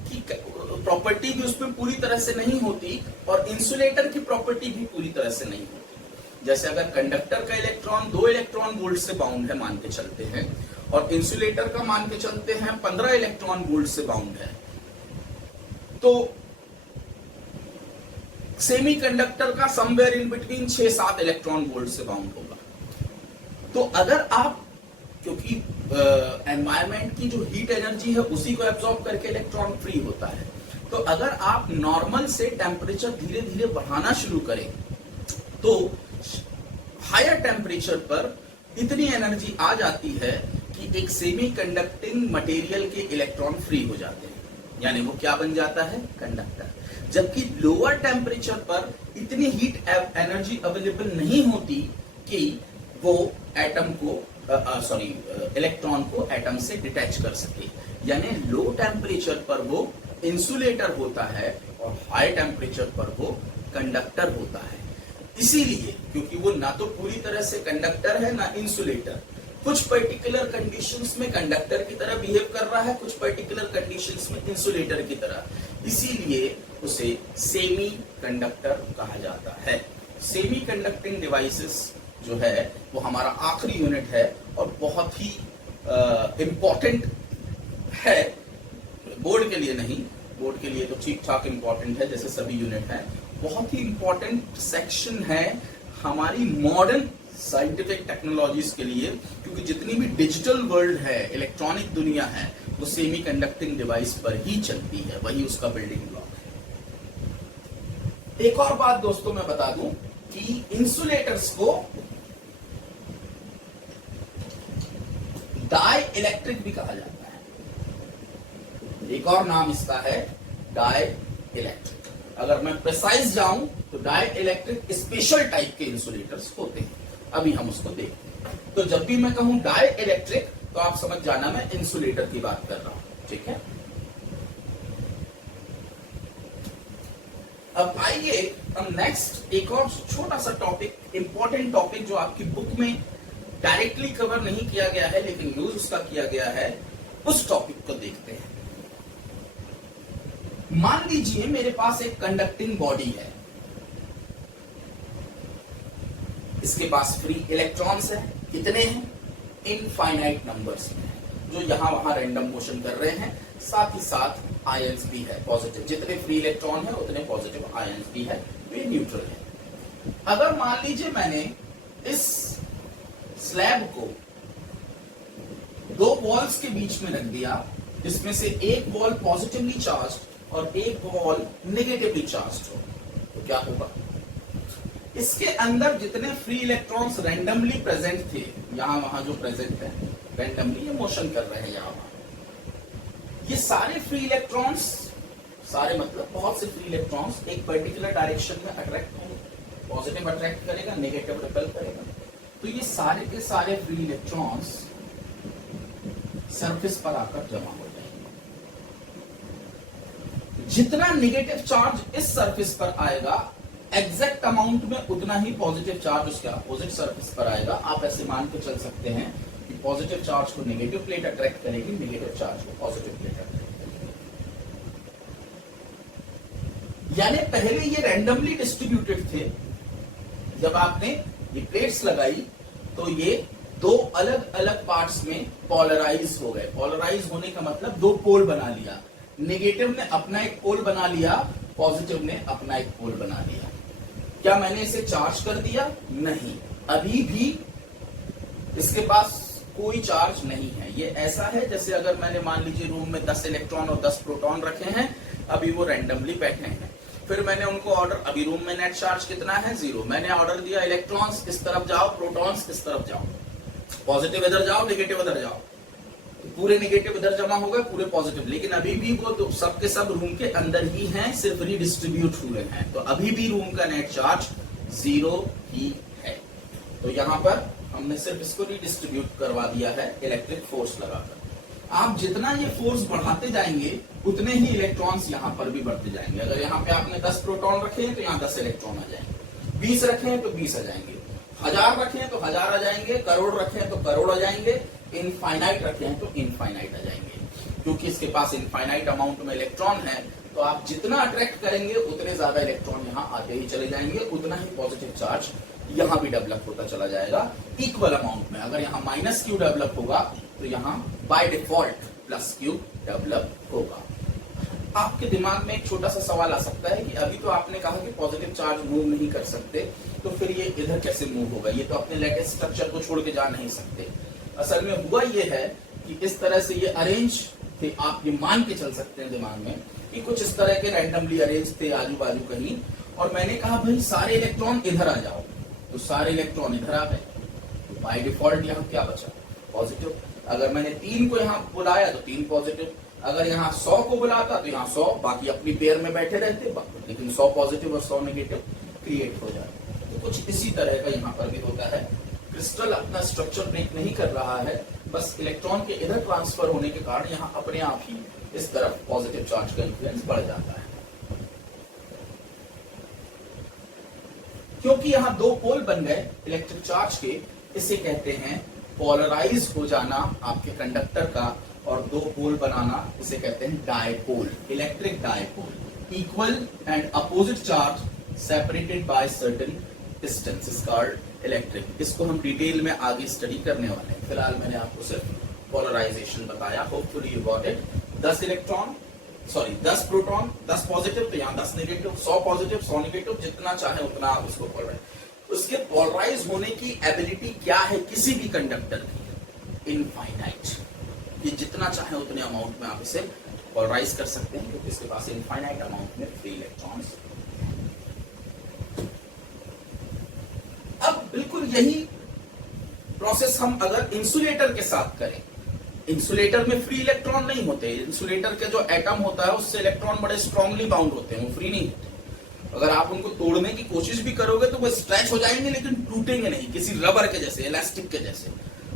की प्रॉपर्टी भी उसमें पूरी तरह से नहीं होती और इंसुलेटर की प्रॉपर्टी भी पूरी तरह से नहीं होती। जैसे अगर कंडक्टर का इलेक्ट्रॉन 2 इलेक्ट्रॉन वोल्ट से बाउंड है मान के चलते हैं, और इंसुलेटर का मान के चलते हैं 15 इलेक्ट्रॉन वोल्ट से बाउंड है, तो सेमीकंडक्टर का somewhere in between 6-7 electron volt से बाउंड होगा। तो अगर आप, क्योंकि एनवायरनमेंट की जो हीट एनर्जी है उसी को एब्जॉर्ब करके इलेक्ट्रॉन फ्री होता है, तो अगर आप नॉर्मल से टेम्परेचर धीरे धीरे बढ़ाना शुरू करें तो हायर टेम्परेचर पर इतनी एनर्जी आ जाती है कि एक सेमी कंडक्टिंग मटेरियल के इलेक्ट्रॉन फ्री हो जाते हैं, यानी वो क्या बन जाता है, कंडक्टर। जबकि लोअर टेम्परेचर पर इतनी हीट एनर्जी अवेलेबल नहीं होती कि वो एटम को इलेक्ट्रॉन को एटम से डिटैच कर सके। यानी लो टेम्परेचर पर वो इंसुलेटर होता है और हाई टेम्परेचर पर वो कंडक्टर होता है। इसीलिए क्योंकि वो ना तो पूरी तरह से कंडक्टर है ना इंसुलेटर, कुछ पर्टिकुलर कंडीशंस में कंडक्टर की तरह बिहेव कर रहा है, कुछ पर्टिकुलर कंडीशंस में इंसुलेटर की तरह, इसीलिए उसे सेमी कंडक्टर कहा जाता है। सेमी कंडक्टिंग डिवाइसेस जो है वो हमारा आखिरी यूनिट है और बहुत ही इंपॉर्टेंट है, बोर्ड के लिए नहीं, बोर्ड के लिए तो ठीक ठाक इंपॉर्टेंट है जैसे सभी यूनिट है, बहुत ही इंपॉर्टेंट सेक्शन है हमारी मॉडर्न साइंटिफिक टेक्नोलॉजीज के लिए, क्योंकि जितनी भी डिजिटल वर्ल्ड है, इलेक्ट्रॉनिक दुनिया है, वो सेमी कंडक्टिंग डिवाइस पर ही चलती है, वही उसका बिल्डिंग ब्लॉक है। एक और बात दोस्तों मैं बता दूं कि इंसुलेटर्स को डाई इलेक्ट्रिक भी कहा जाता है, एक और नाम इसका है डाई इलेक्ट्रिक। अगर मैं प्रिसाइज जाऊं तो डाई इलेक्ट्रिक स्पेशल टाइप के इंसुलेटर्स होते हैं, अभी हम उसको देखते हैं। तो जब भी मैं कहूं डाई इलेक्ट्रिक तो आप समझ जाना मैं इंसुलेटर की बात कर रहा हूं, ठीक है। अब आइए हम नेक्स्ट एक और छोटा सा टॉपिक, इंपॉर्टेंट टॉपिक जो आपकी बुक में डायरेक्टली कवर नहीं किया गया है लेकिन यूज उसका किया गया है, उस टॉपिक को देखते हैं। मान लीजिए मेरे पास एक कंडक्टिंग बॉडी है, इसके पास फ्री इलेक्ट्रॉन्स है, कितने हैं, इनफाइनाइट नंबर्स में, जो यहां वहां रैंडम मोशन कर रहे हैं, साथ ही साथ आयंस भी है पॉजिटिव, जितने फ्री इलेक्ट्रॉन है उतने पॉजिटिव आयंस भी है, तो ये न्यूट्रल है। अगर मान लीजिए मैंने इस स्लैब को 2 बॉल्स के बीच में रख दिया, जिसमें से एक बॉल पॉजिटिवली चार्ज और एक बॉल नेगेटिवली चार्ज हो, तो क्या होगा, इसके अंदर जितने फ्री इलेक्ट्रॉन्स रैंडमली प्रेजेंट थे, यहां वहां जो प्रेजेंट है रैंडमली, ये मोशन कर रहे हैं यहां वहां, ये सारे फ्री इलेक्ट्रॉन्स, सारे मतलब बहुत से फ्री इलेक्ट्रॉन्स एक पर्टिकुलर डायरेक्शन में अट्रैक्ट होंगे, पॉजिटिव अट्रैक्ट करेगा, नेगेटिव रिपेल करेगा। तो ये सारे के सारे फ्री इलेक्ट्रॉन्स सरफेस पर आकर जमा हो जाएंगे। जितना नेगेटिव चार्ज इस सरफेस पर आएगा, एग्जैक्ट अमाउंट में उतना ही पॉजिटिव चार्ज उसके अपोजिट सरफेस पर आएगा। आप ऐसे मान के चल सकते हैं कि पॉजिटिव चार्ज को नेगेटिव प्लेट अट्रैक्ट करेगी, नेगेटिव चार्ज को पॉजिटिव प्लेट अट्रैक्ट करेगी। यानी पहले ये रैंडमली डिस्ट्रीब्यूटेड थे, जब आपने ये प्लेट्स लगाई तो ये दो अलग अलग पार्ट्स में पोलराइज हो गए। पोलराइज होने का मतलब दो पोल बना लिया, नेगेटिव ने अपना एक पोल बना लिया, पॉजिटिव ने अपना एक पोल बना लिया। क्या मैंने इसे चार्ज कर दिया? नहीं, अभी भी इसके पास कोई चार्ज नहीं है। ये ऐसा है जैसे अगर मैंने मान लीजिए रूम में 10 इलेक्ट्रॉन और 10 प्रोटॉन रखे हैं, अभी वो रैंडमली बैठे हैं, फिर मैंने उनको ऑर्डर, अभी रूम में नेट चार्ज कितना है? 0। मैंने ऑर्डर दिया इलेक्ट्रॉन्स इस तरफ जाओ, प्रोटॉन्स इस तरफ जाओ, पॉजिटिव इधर जाओ, नेगेटिव इधर जाओ, तो पूरे नेगेटिव इधर जमा हो गए, पूरे पॉजिटिव। लेकिन अभी भी वो तो सब के सब रूम के अंदर ही हैं, सिर्फ रीडिस्ट्रीब्यूट हुए हैं, तो अभी भी रूम का नेट चार्ज 0 ही है। तो यहां पर हमने सिर्फ इसको रीडिस्ट्रीब्यूट करवा दिया है इलेक्ट्रिक फोर्स लगाकर। आप जितना ये फोर्स बढ़ाते जाएंगे उतने ही इलेक्ट्रॉन्स यहां पर भी बढ़ते जाएंगे। अगर यहाँ पे आपने 10 प्रोटॉन रखे हैं तो यहाँ 10 इलेक्ट्रॉन आ जाएंगे, 20 रखे हैं तो 20 आ जाएंगे, 1000 रखे हैं तो 1000 आ जाएंगे, करोड़ रखे हैं तो करोड़ आ जाएंगे, इनफाइनाइट रखे हैं तो इनफाइनाइट आ जाएंगे। क्योंकि इसके पास इनफाइनाइट अमाउंट में इलेक्ट्रॉन है, तो आप जितना अट्रैक्ट करेंगे उतने ज्यादा इलेक्ट्रॉन यहाँ आते ही चले जाएंगे, उतना ही पॉजिटिव चार्ज यहाँ भी डेवलप होता चला जाएगा इक्वल अमाउंट में। अगर यहाँ माइनस क्यू डेवलप होगा तो यहाँ by default plus Q develop होगा। आपके दिमाग में एक छोटा सा सवाल आ सकता है कि अभी तो आपने कहा कि पॉजिटिव चार्ज मूव नहीं कर सकते, तो फिर ये इधर कैसे मूव होगा? ये तो अपने लेटेस्ट स्ट्रक्चर को छोड़ के जा नहीं सकते। असल में हुआ ये है कि इस तरह से ये अरेंज थे, आप ये मान के चल सकते हैं दिमाग में कि कुछ इस तरह के रैंडमली अरेंज थे आजू बाजू कहीं, और मैंने कहा भाई सारे इलेक्ट्रॉन इधर आ जाओ, तो सारे इलेक्ट्रॉन इधर आ गए, तो बाय डिफॉल्ट यहाँ क्या बचा? पॉजिटिव। अगर मैंने 3 को यहाँ बुलाया तो 3 पॉजिटिव, अगर यहाँ 100 को बुलाता तो यहाँ 100, बाकी अपनी पेयर में बैठे रहते, लेकिन 100 पॉजिटिव और 100 नेगेटिव क्रिएट हो जाए। तो कुछ इसी तरह का यहाँ पर भी होता है। क्रिस्टल अपना स्ट्रक्चर ब्रेक नहीं कर रहा है, बस इलेक्ट्रॉन के इधर ट्रांसफर होने के कारण यहाँ अपने आप ही इस तरफ पॉजिटिव चार्ज का इन्फ्लुएंस बढ़ जाता है। क्योंकि यहाँ 2 पोल बन गए इलेक्ट्रिक चार्ज के, इसे कहते हैं पोलराइज हो जाना आपके कंडक्टर का, और 2 पोल बनाना इसे कहते हैं dipole, electric dipole. Equal and opposite charge separated by certain distance is called electric. इसको हम डिटेल में आगे स्टडी करने वाले हैं, फिलहाल मैंने आपको सिर्फ पोलराइजेशन बताया। Hopefully you got it. 10 electron, sorry 10 proton, 10 positive, तो यहाँ 10 नेगेटिव, 100 पॉजिटिव 100 नेगेटिव, जितना चाहे उतना आप उसको पोलराइज। उसके पोलराइज होने की एबिलिटी क्या है किसी भी कंडक्टर की? इनफाइनाइट। ये जितना चाहे उतने अमाउंट में आप इसे पोलराइज कर सकते हैं, क्योंकि इसके पास इनफाइनाइट अमाउंट में फ्री इलेक्ट्रॉन्स। अब बिल्कुल यही प्रोसेस हम अगर इंसुलेटर के साथ करें, इंसुलेटर में फ्री इलेक्ट्रॉन नहीं होते, इंसुलेटर के जो एटम होता है उससे इलेक्ट्रॉन बड़े स्ट्रांगली बाउंड होते हैं, वो फ्री नहीं होते। अगर आप उनको तोड़ने की कोशिश भी करोगे तो वो स्ट्रेच हो जाएंगे, लेकिन टूटेंगे नहीं, किसी रबर के जैसे, इलास्टिक के जैसे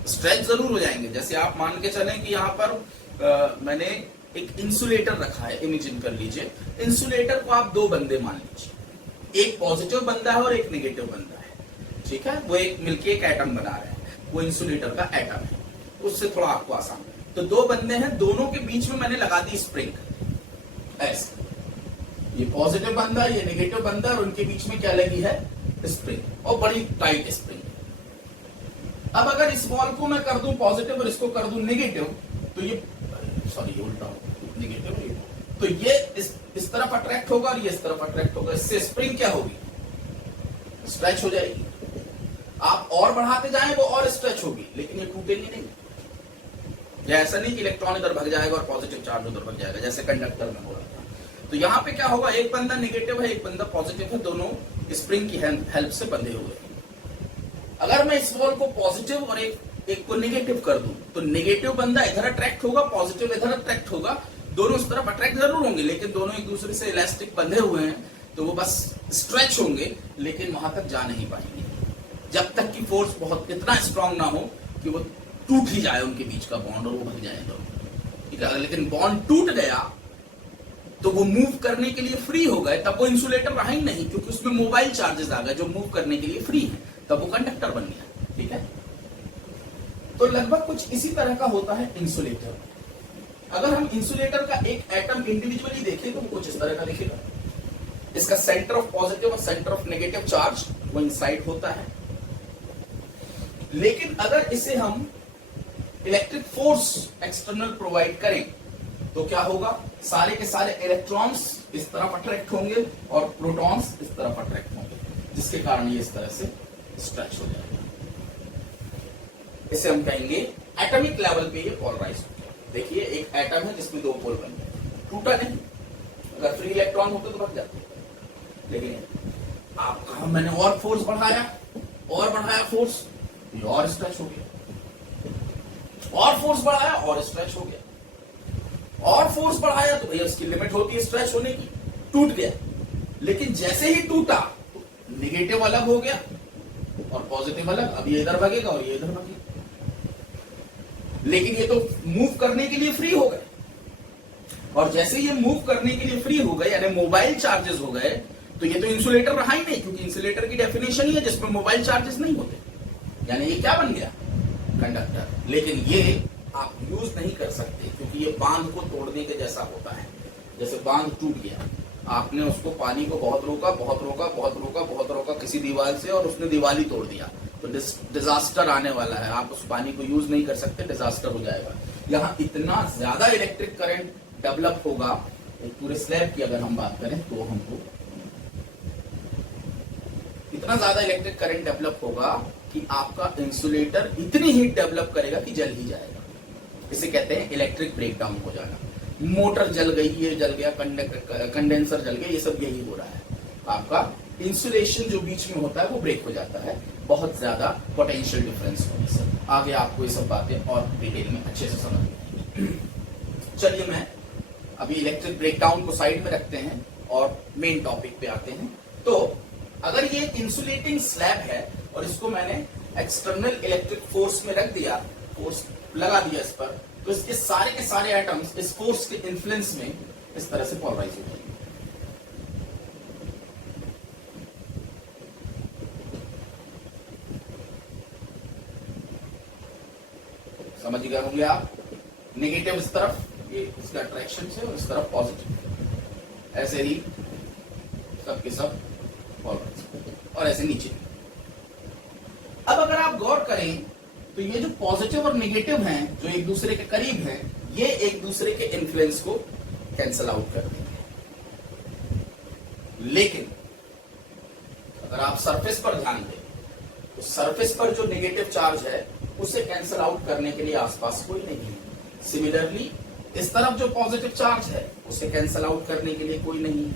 स्ट्रेच जरूर हो जाएंगे। जैसे आप मान के चलें कि यहाँ पर मैंने एक इंसुलेटर रखा है, इमेजिन कर लीजिए। इंसुलेटर को आप 2 बंदे मान लीजिए, एक पॉजिटिव बंदा है और एक नेगेटिव बंदा है, ठीक है। वो एक मिलके एक एटम बना रहे हैं, वो इंसुलेटर का एटम है, उससे थोड़ा आपको आसान। तो 2 बंदे हैं, दोनों के बीच में मैंने लगा दी स्प्रिंग, ऐसे। ये पॉजिटिव बंदा, ये नेगेटिव बंदा, और उनके बीच में क्या लगी है? स्प्रिंग, और बड़ी टाइट स्प्रिंग। अब अगर इस बॉल को मैं कर दूं पॉजिटिव और इसको कर दूं नेगेटिव, तो ये, सॉरी ये उल्टा होगा, नेगेटिव, तो ये इस तरफ अट्रैक्ट होगा और ये इस तरफ अट्रैक्ट होगा। इससे स्प्रिंग क्या होगी? स्ट्रेच हो जाएगी। आप और बढ़ाते जाएं वो और स्ट्रेच होगी, लेकिन ये टूटेगी नहीं। या ऐसा नहीं कि इलेक्ट्रॉन इधर भाग जाएगा और पॉजिटिव चार्ज उधर भाग जाएगा, जैसे कंडक्टर में हो रहा था। तो यहाँ पे क्या होगा? एक बंदा नेगेटिव है, एक बंदा पॉजिटिव है, दोनों स्प्रिंग की हेल्प से बंधे हुए हैं। अगर मैं इस बॉल को पॉजिटिव और एक को नेगेटिव कर दूं तो नेगेटिव बंदा इधर अट्रैक्ट होगा, पॉजिटिव इधर अट्रैक्ट होगा, दोनों इस तरफ अट्रैक्ट जरूर होंगे, लेकिन दोनों एक दूसरे से इलास्टिक बंधे हुए हैं तो वो बस स्ट्रेच होंगे लेकिन वहां तक जा नहीं पाएंगे जब तक कि फोर्स बहुत इतना स्ट्रांग ना हो कि वो टूट ही जाए उनके बीच का बॉन्ड और वो भग जाए दोनों। ठीक है, लेकिन बॉन्ड टूट गया तो वो मूव करने के लिए फ्री हो गए, तब वो इंसुलेटर रहा ही नहीं क्योंकि उसमें मोबाइल चार्जेस आ गए जो मूव करने के लिए फ्री है, तब वो कंडक्टर बन गया। ठीक है, तो लगभग कुछ इसी तरह का होता है इंसुलेटर। अगर हम इंसुलेटर का एक एटम इंडिविजुअली देखें तो वो कुछ इस तरह का दिखेगा। इसका सेंटर ऑफ पॉजिटिव और सेंटर ऑफ नेगेटिव चार्ज वो इनसाइड होता है, लेकिन अगर इसे हम इलेक्ट्रिक फोर्स एक्सटर्नल प्रोवाइड करें तो क्या होगा, सारे के सारे इलेक्ट्रॉन्स इस तरफ अट्रैक्ट होंगे और प्रोटॉन्स इस तरफ अट्रैक्ट होंगे, जिसके कारण ये इस तरह से स्ट्रेच हो जाएगा। इसे हम कहेंगे एटॉमिक लेवल पे ये पोलराइज हो गया। देखिए एक एटम है जिसमें दो पोल बन गए, टूटा नहीं, अगर फ्री इलेक्ट्रॉन होते तो भग जाते, लेकिन आप कहा मैंने और फोर्स बढ़ाया फोर्स, ये और स्ट्रेच हो गया, और फोर्स बढ़ाया और स्ट्रेच हो गया, और फोर्स बढ़ाया तो भैया उसकी लिमिट होती है स्ट्रेच होने की, टूट गया। लेकिन जैसे ही टूटा तो नेगेटिव अलग हो गया और पॉजिटिव अलग, अब ये इधर भागेगा और ये इधर भागेगा, लेकिन ये तो मूव करने के लिए फ्री हो गए, और जैसे ये मूव करने के लिए फ्री हो गए यानी मोबाइल चार्जेस हो गए, तो ये तो इंसुलेटर रहा ही नहीं, क्योंकि इंसुलेटर की डेफिनेशन ही है जिसमें मोबाइल चार्जेस नहीं होते, यानी ये क्या बन गया, कंडक्टर। लेकिन ये आप यूज नहीं कर सकते क्योंकि ये बांध को तोड़ने के जैसा होता है। जैसे बांध टूट गया, आपने उसको पानी को बहुत रोका किसी दीवार से और उसने दीवार ही तोड़ दिया, तो डिजास्टर आने वाला है, आप उस पानी को यूज नहीं कर सकते, डिजास्टर हो जाएगा। यहाँ इतना ज्यादा इलेक्ट्रिक करंट डेवलप होगा, एक पूरे स्लैब की अगर हम बात करें तो हमको इतना ज्यादा इलेक्ट्रिक करंट डेवलप होगा कि आपका इंसुलेटर इतनी हीट डेवलप करेगा कि जल ही जाएगा। इसे कहते हैं इलेक्ट्रिक ब्रेकडाउन हो जाना। मोटर जल गई, ये जल गया, कंडेंसर जल गया, ये सब यही हो रहा है। आपका इंसुलेशन जो बीच में होता है वो ब्रेक हो जाता है, बहुत ज्यादा पोटेंशियल डिफरेंस होने से। आगे आपको ये सब बातें और डिटेल में अच्छे से समझ में आएगी। चलिए मैं अभी इलेक्ट्रिक ब्रेकडाउन को साइड में रखते हैं और मेन टॉपिक पे आते हैं। तो अगर ये इंसुलेटिंग स्लैब है और इसको मैंने एक्सटर्नल इलेक्ट्रिक फोर्स में रख दिया, फोर्स लगा दिया इस पर, तो इसके सारे के सारे एटम्स इस फोर्स के इन्फ्लुएंस में इस तरह से पोलराइज हो जाएंगे। समझ गए होंगे आप, नेगेटिव इस तरफ, ये इसका अट्रैक्शन से, और इस तरफ पॉजिटिव, ऐसे ही सब के सब पोलराइज, और ऐसे नीचे। अब अगर आप गौर करें तो ये जो पॉजिटिव और नेगेटिव हैं जो एक दूसरे के करीब हैं, ये एक दूसरे के इन्फ्लुएंस को कैंसल आउट कर देंगे। लेकिन अगर आप सरफेस पर ध्यान दें तो सरफेस पर जो नेगेटिव चार्ज है उसे कैंसल आउट करने के लिए आसपास कोई नहीं है। सिमिलरली इस तरफ जो पॉजिटिव चार्ज है उसे कैंसल आउट करने के लिए कोई नहीं है।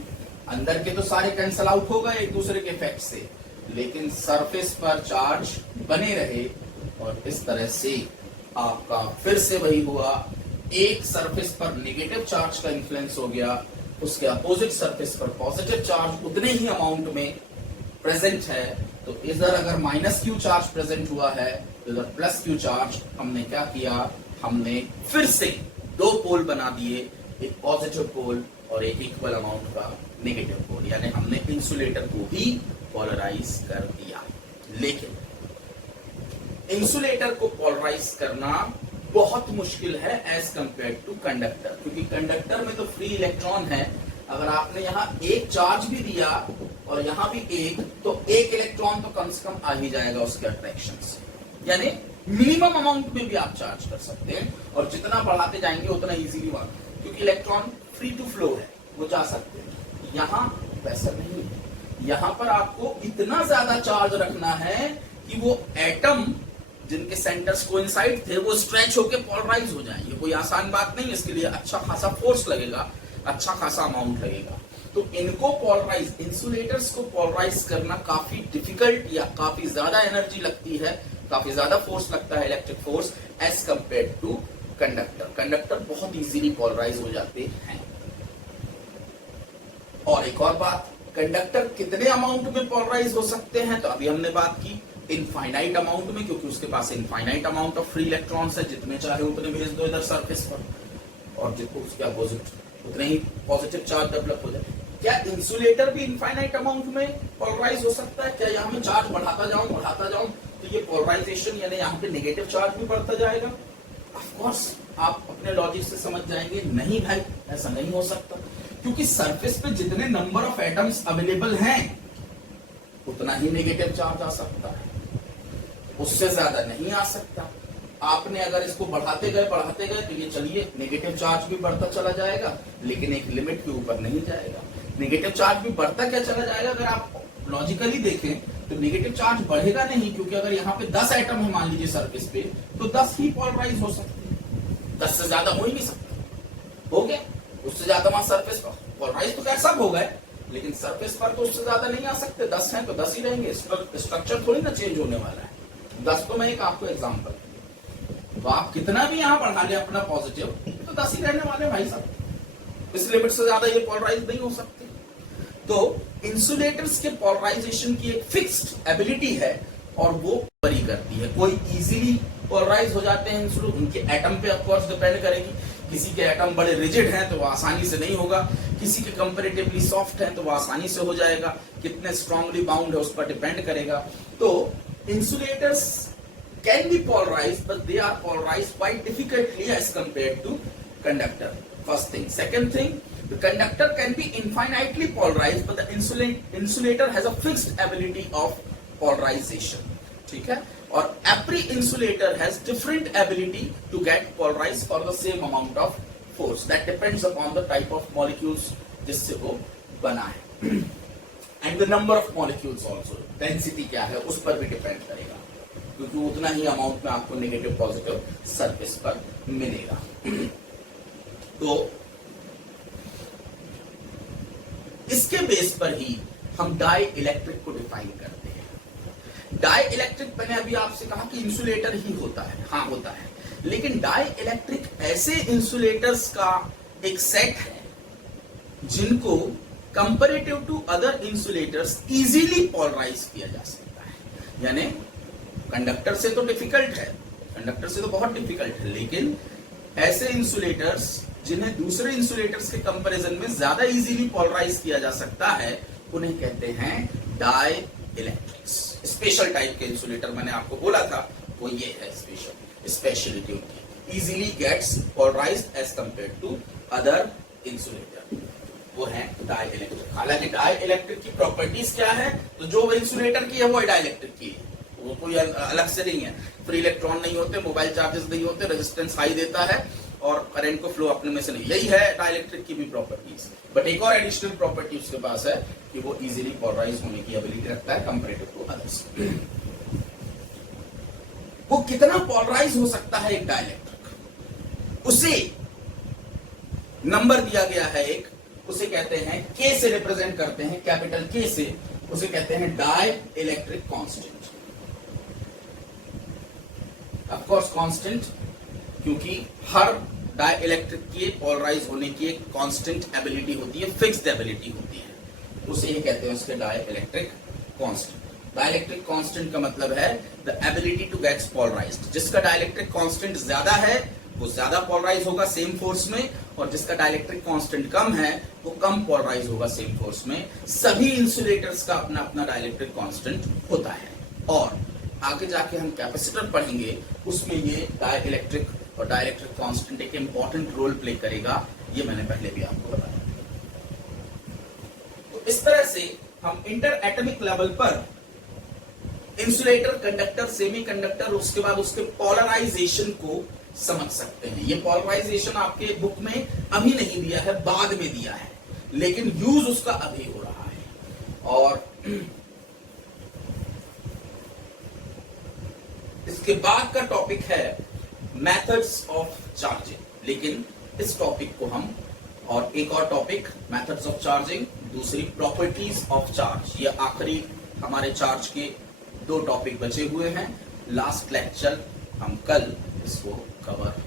अंदर के तो सारे कैंसल आउट हो गए एक दूसरे के इफेक्ट से, लेकिन सरफेस पर चार्ज बने रहे, और इस तरह से आपका फिर से वही हुआ, एक सरफेस पर नेगेटिव चार्ज का इन्फ्लुएंस हो गया, उसके अपोजिट सरफेस पर पॉजिटिव चार्ज उतने ही अमाउंट में प्रेजेंट है, तो इधर अगर माइनस क्यू चार्ज प्रेजेंट हुआ है तो इधर प्लस क्यू चार्ज, हमने क्या किया, हमने फिर से दो पोल बना दिए, एक पॉजिटिव पोल और एक इक्वल अमाउंट का नेगेटिव पोल, यानी हमने इंसुलेटर को भी पोलराइज कर दिया। लेकिन इंसुलेटर को पोलराइज करना बहुत मुश्किल है एज कंपेयर टू कंडक्टर, क्योंकि कंडक्टर में तो फ्री इलेक्ट्रॉन है, अगर आपने यहाँ एक चार्ज भी दिया और यहाँ भी एक, तो एक इलेक्ट्रॉन तो कम से कम आ ही जाएगा उसके अट्रैक्शन से, यानी मिनिमम अमाउंट में भी आप चार्ज कर सकते हैं, और जितना बढ़ाते जाएंगे उतना इजीली वहां, क्योंकि इलेक्ट्रॉन फ्री टू फ्लो है, वो जा सकते हैं। यहाँ वैसा नहीं है, यहाँ पर आपको इतना ज्यादा चार्ज रखना है कि वो एटम जिनके सेंटर्स कोइंसाइड थे वो स्ट्रेच होकर पोलराइज हो जाए। ये कोई आसान बात नहीं है, इसके लिए अच्छा खासा फोर्स लगेगा, अच्छा खासा अमाउंट लगेगा। तो इनको पोलराइज, इंसुलेटर्स को पोलराइज करना काफी डिफिकल्ट या काफी ज्यादा एनर्जी लगती है, काफी ज्यादा फोर्स लगता है, electric force, as compare to conductor. Conductor बहुत इजीली पोलराइज हो जाते हैं। और एक और बात, कंडक्टर कितने अमाउंट में पोलराइज हो सकते हैं, तो अभी हमने बात की इनफाइनाइट अमाउंट में, क्योंकि उसके पास infinite amount of free electrons है, जितने चाहे उतने भेज दो इधर सरफेस पर, और जितने उसके अपोजिट उतने ही पॉजिटिव चार्ज डेवलप हो जाए। क्या इंसुलेटर भी इनफाइनाइट अमाउंट में पोलराइज हो सकता है? क्या यहाँ में चार्ज बढ़ाता जाऊं तो ये पोलराइजेशन यानी यहाँ पे नेगेटिव चार्ज भी बढ़ता जाएगा? ऑफ कोर्स आप अपने लॉजिक से समझ जाएंगे, नहीं भाई ऐसा नहीं हो सकता, क्योंकि सरफेस पे जितने नंबर ऑफ एटम्स अवेलेबल हैं उतना ही नेगेटिव चार्ज आ सकता है, उससे ज्यादा नहीं आ सकता। आपने अगर इसको बढ़ाते गए तो ये चलिए नेगेटिव चार्ज भी बढ़ता चला जाएगा, लेकिन एक लिमिट के ऊपर नहीं जाएगा। नेगेटिव चार्ज भी बढ़ता क्या चला जाएगा, अगर आप लॉजिकली देखें तो नेगेटिव चार्ज बढ़ेगा नहीं, क्योंकि अगर यहाँ पे 10 एटम है मान लीजिए सरफेस पे, तो 10 ही पोलराइज हो सकते हैं, 10 से ज्यादा हो ही नहीं सकता। हो गया, उससे ज्यादा वहां सरफेस पर पोलराइज तो क्या सब हो गए, लेकिन सरफेस पर तो उससे ज्यादा नहीं आ सकते। 10 हैं तो 10 ही रहेंगे, स्ट्रक्चर थोड़ी ना चेंज होने वाला है। 10 तो मैं एक आपको एग्जांपल, तो आप कितना भी यहां बढ़ा ले अपना पॉजिटिव, तो 10 ही रहने वाले भाई साहब, इस लिमिट से ज्यादा ये पोलराइज नहीं हो सकते। तो इंसुलेटर्स के पोलराइजेशन की एक फिक्स्ड एबिलिटी है और वो वरी करती है। कोई इजीली पोलराइज हो जाते हैं, उनके एटम पे ऑफकोर्स डिपेंड करेगी। किसी के एटम बड़े रिजिड हैं तो वो आसानी से नहीं होगा, किसी के कंपैरेटिवली सॉफ्ट हैं तो वो आसानी से हो जाएगा, कितने स्ट्रांगली बाउंड है उस पर डिपेंड करेगा। तो insulators can be polarized, but they are polarized quite difficultly as compared to conductor. First thing. Second thing, the conductor can be infinitely polarized, but the insulator has a fixed ability of polarization. ठीक है? और every insulator has different ability to get polarized for the same amount of force. That depends upon the type of molecules जिससे वो बना है. And the number of molecules also. Density क्या है उस पर भी डिपेंड करेगा, क्योंकि उतना ही अमाउंट में आपको नेगेटिव पॉजिटिव सरफेस पर मिलेगा। तो इसके बेस पर ही हम डाई इलेक्ट्रिक को डिफाइन करते हैं। डाई इलेक्ट्रिक मैंने अभी आपसे कहा कि इंसुलेटर ही होता है, हाँ होता है, लेकिन डाई इलेक्ट्रिक ऐसे इंसुलेटर्स का एक सेट है जिनको comparative to other insulators easily polarize किया जा सकता है। यानी कंडक्टर से तो डिफिकल्ट है, कंडक्टर से तो बहुत डिफिकल्ट है, लेकिन ऐसे इंसुलेटर्स जिन्हें दूसरे इंसुलेटर्स के कंपैरिजन में ज्यादा इजीली पोलराइज किया जा सकता है, उन्हें कहते हैं डाई इलेक्ट्रिक्स। स्पेशल टाइप के इंसुलेटर मैंने आपको बोला था, वो ये है स्पेशलिटी उनकी, easily gets polarized as compare to other insulator, वो है डाई इलेक्ट्रिक। हालांकि डाई इलेक्ट्रिक की प्रॉपर्टीज क्या है, तो जो इंसुलेटर की है वो डाई इलेक्ट्रिक की है, वो कोई अलग से नहीं है। फ्री इलेक्ट्रॉन नहीं होते, मोबाइल चार्जेस नहीं होते, रेजिस्टेंस हाई देता है और करंट को फ्लो अपने में से नहीं, यही है डाइलेक्ट्रिक की भी प्रॉपर्टीज। बट एक और एडिशनल प्रॉपर्टी उसके पास है कि वो इजीली पोलराइज होने की एबिलिटी रखता है कंपैरेटिव टू अदर्स। वो कितना पोलराइज हो सकता है एक डाइलेक्ट्रिक, उसे नंबर दिया गया है एक, उसे कहते हैं के से रिप्रेजेंट करते हैं, कैपिटल के से, उसे कहते हैं dielectric constant. Of course constant, क्योंकि हर डाई इलेक्ट्रिक की पोलराइज होने की एक कांस्टेंट एबिलिटी होती है, फिक्स्ड एबिलिटी होती है, उसे ये कहते हैं उसके dielectric constant. Dielectric constant का मतलब है the ability to get polarized. जिसका डाई इलेक्ट्रिक कांस्टेंट ज्यादा है वो ज्यादा पोलराइज होगा सेम फोर्स में, और जिसका डाई इलेक्ट्रिक कांस्टेंट कम है वो कम पोलराइज होगा सेम फोर्स में। सभी इंसुलेटर्स का अपना अपना डाई इलेक्ट्रिक कांस्टेंट होता है, और आगे जाके हम कैपेसिटर पढ़ेंगे, उसमें ये डाई इलेक्ट्रिक और डाई इलेक्ट्रिक कांस्टेंट एक इंपॉर्टेंट रोल प्ले करेगा, ये मैंने पहले भी आपको बताया। तो इस तरह से हम इंटर एटमिक लेवल पर इंसुलेटर, कंडक्टर, सेमीकंडक्टर, उसके बाद उसके पोलराइजेशन को समझ सकते हैं। ये पोलराइजेशन आपके बुक में अभी नहीं दिया है, बाद में दिया है, लेकिन यूज उसका अभी हो रहा है। और इसके बाद का टॉपिक है मेथड्स ऑफ चार्जिंग, लेकिन इस टॉपिक को हम, और एक और टॉपिक मेथड्स ऑफ चार्जिंग, दूसरी प्रॉपर्टीज ऑफ चार्ज। ये आखिरी हमारे चार्ज के 2 टॉपिक बचे हुए हैं। लास्ट लेक्चर हम कल इसको कवर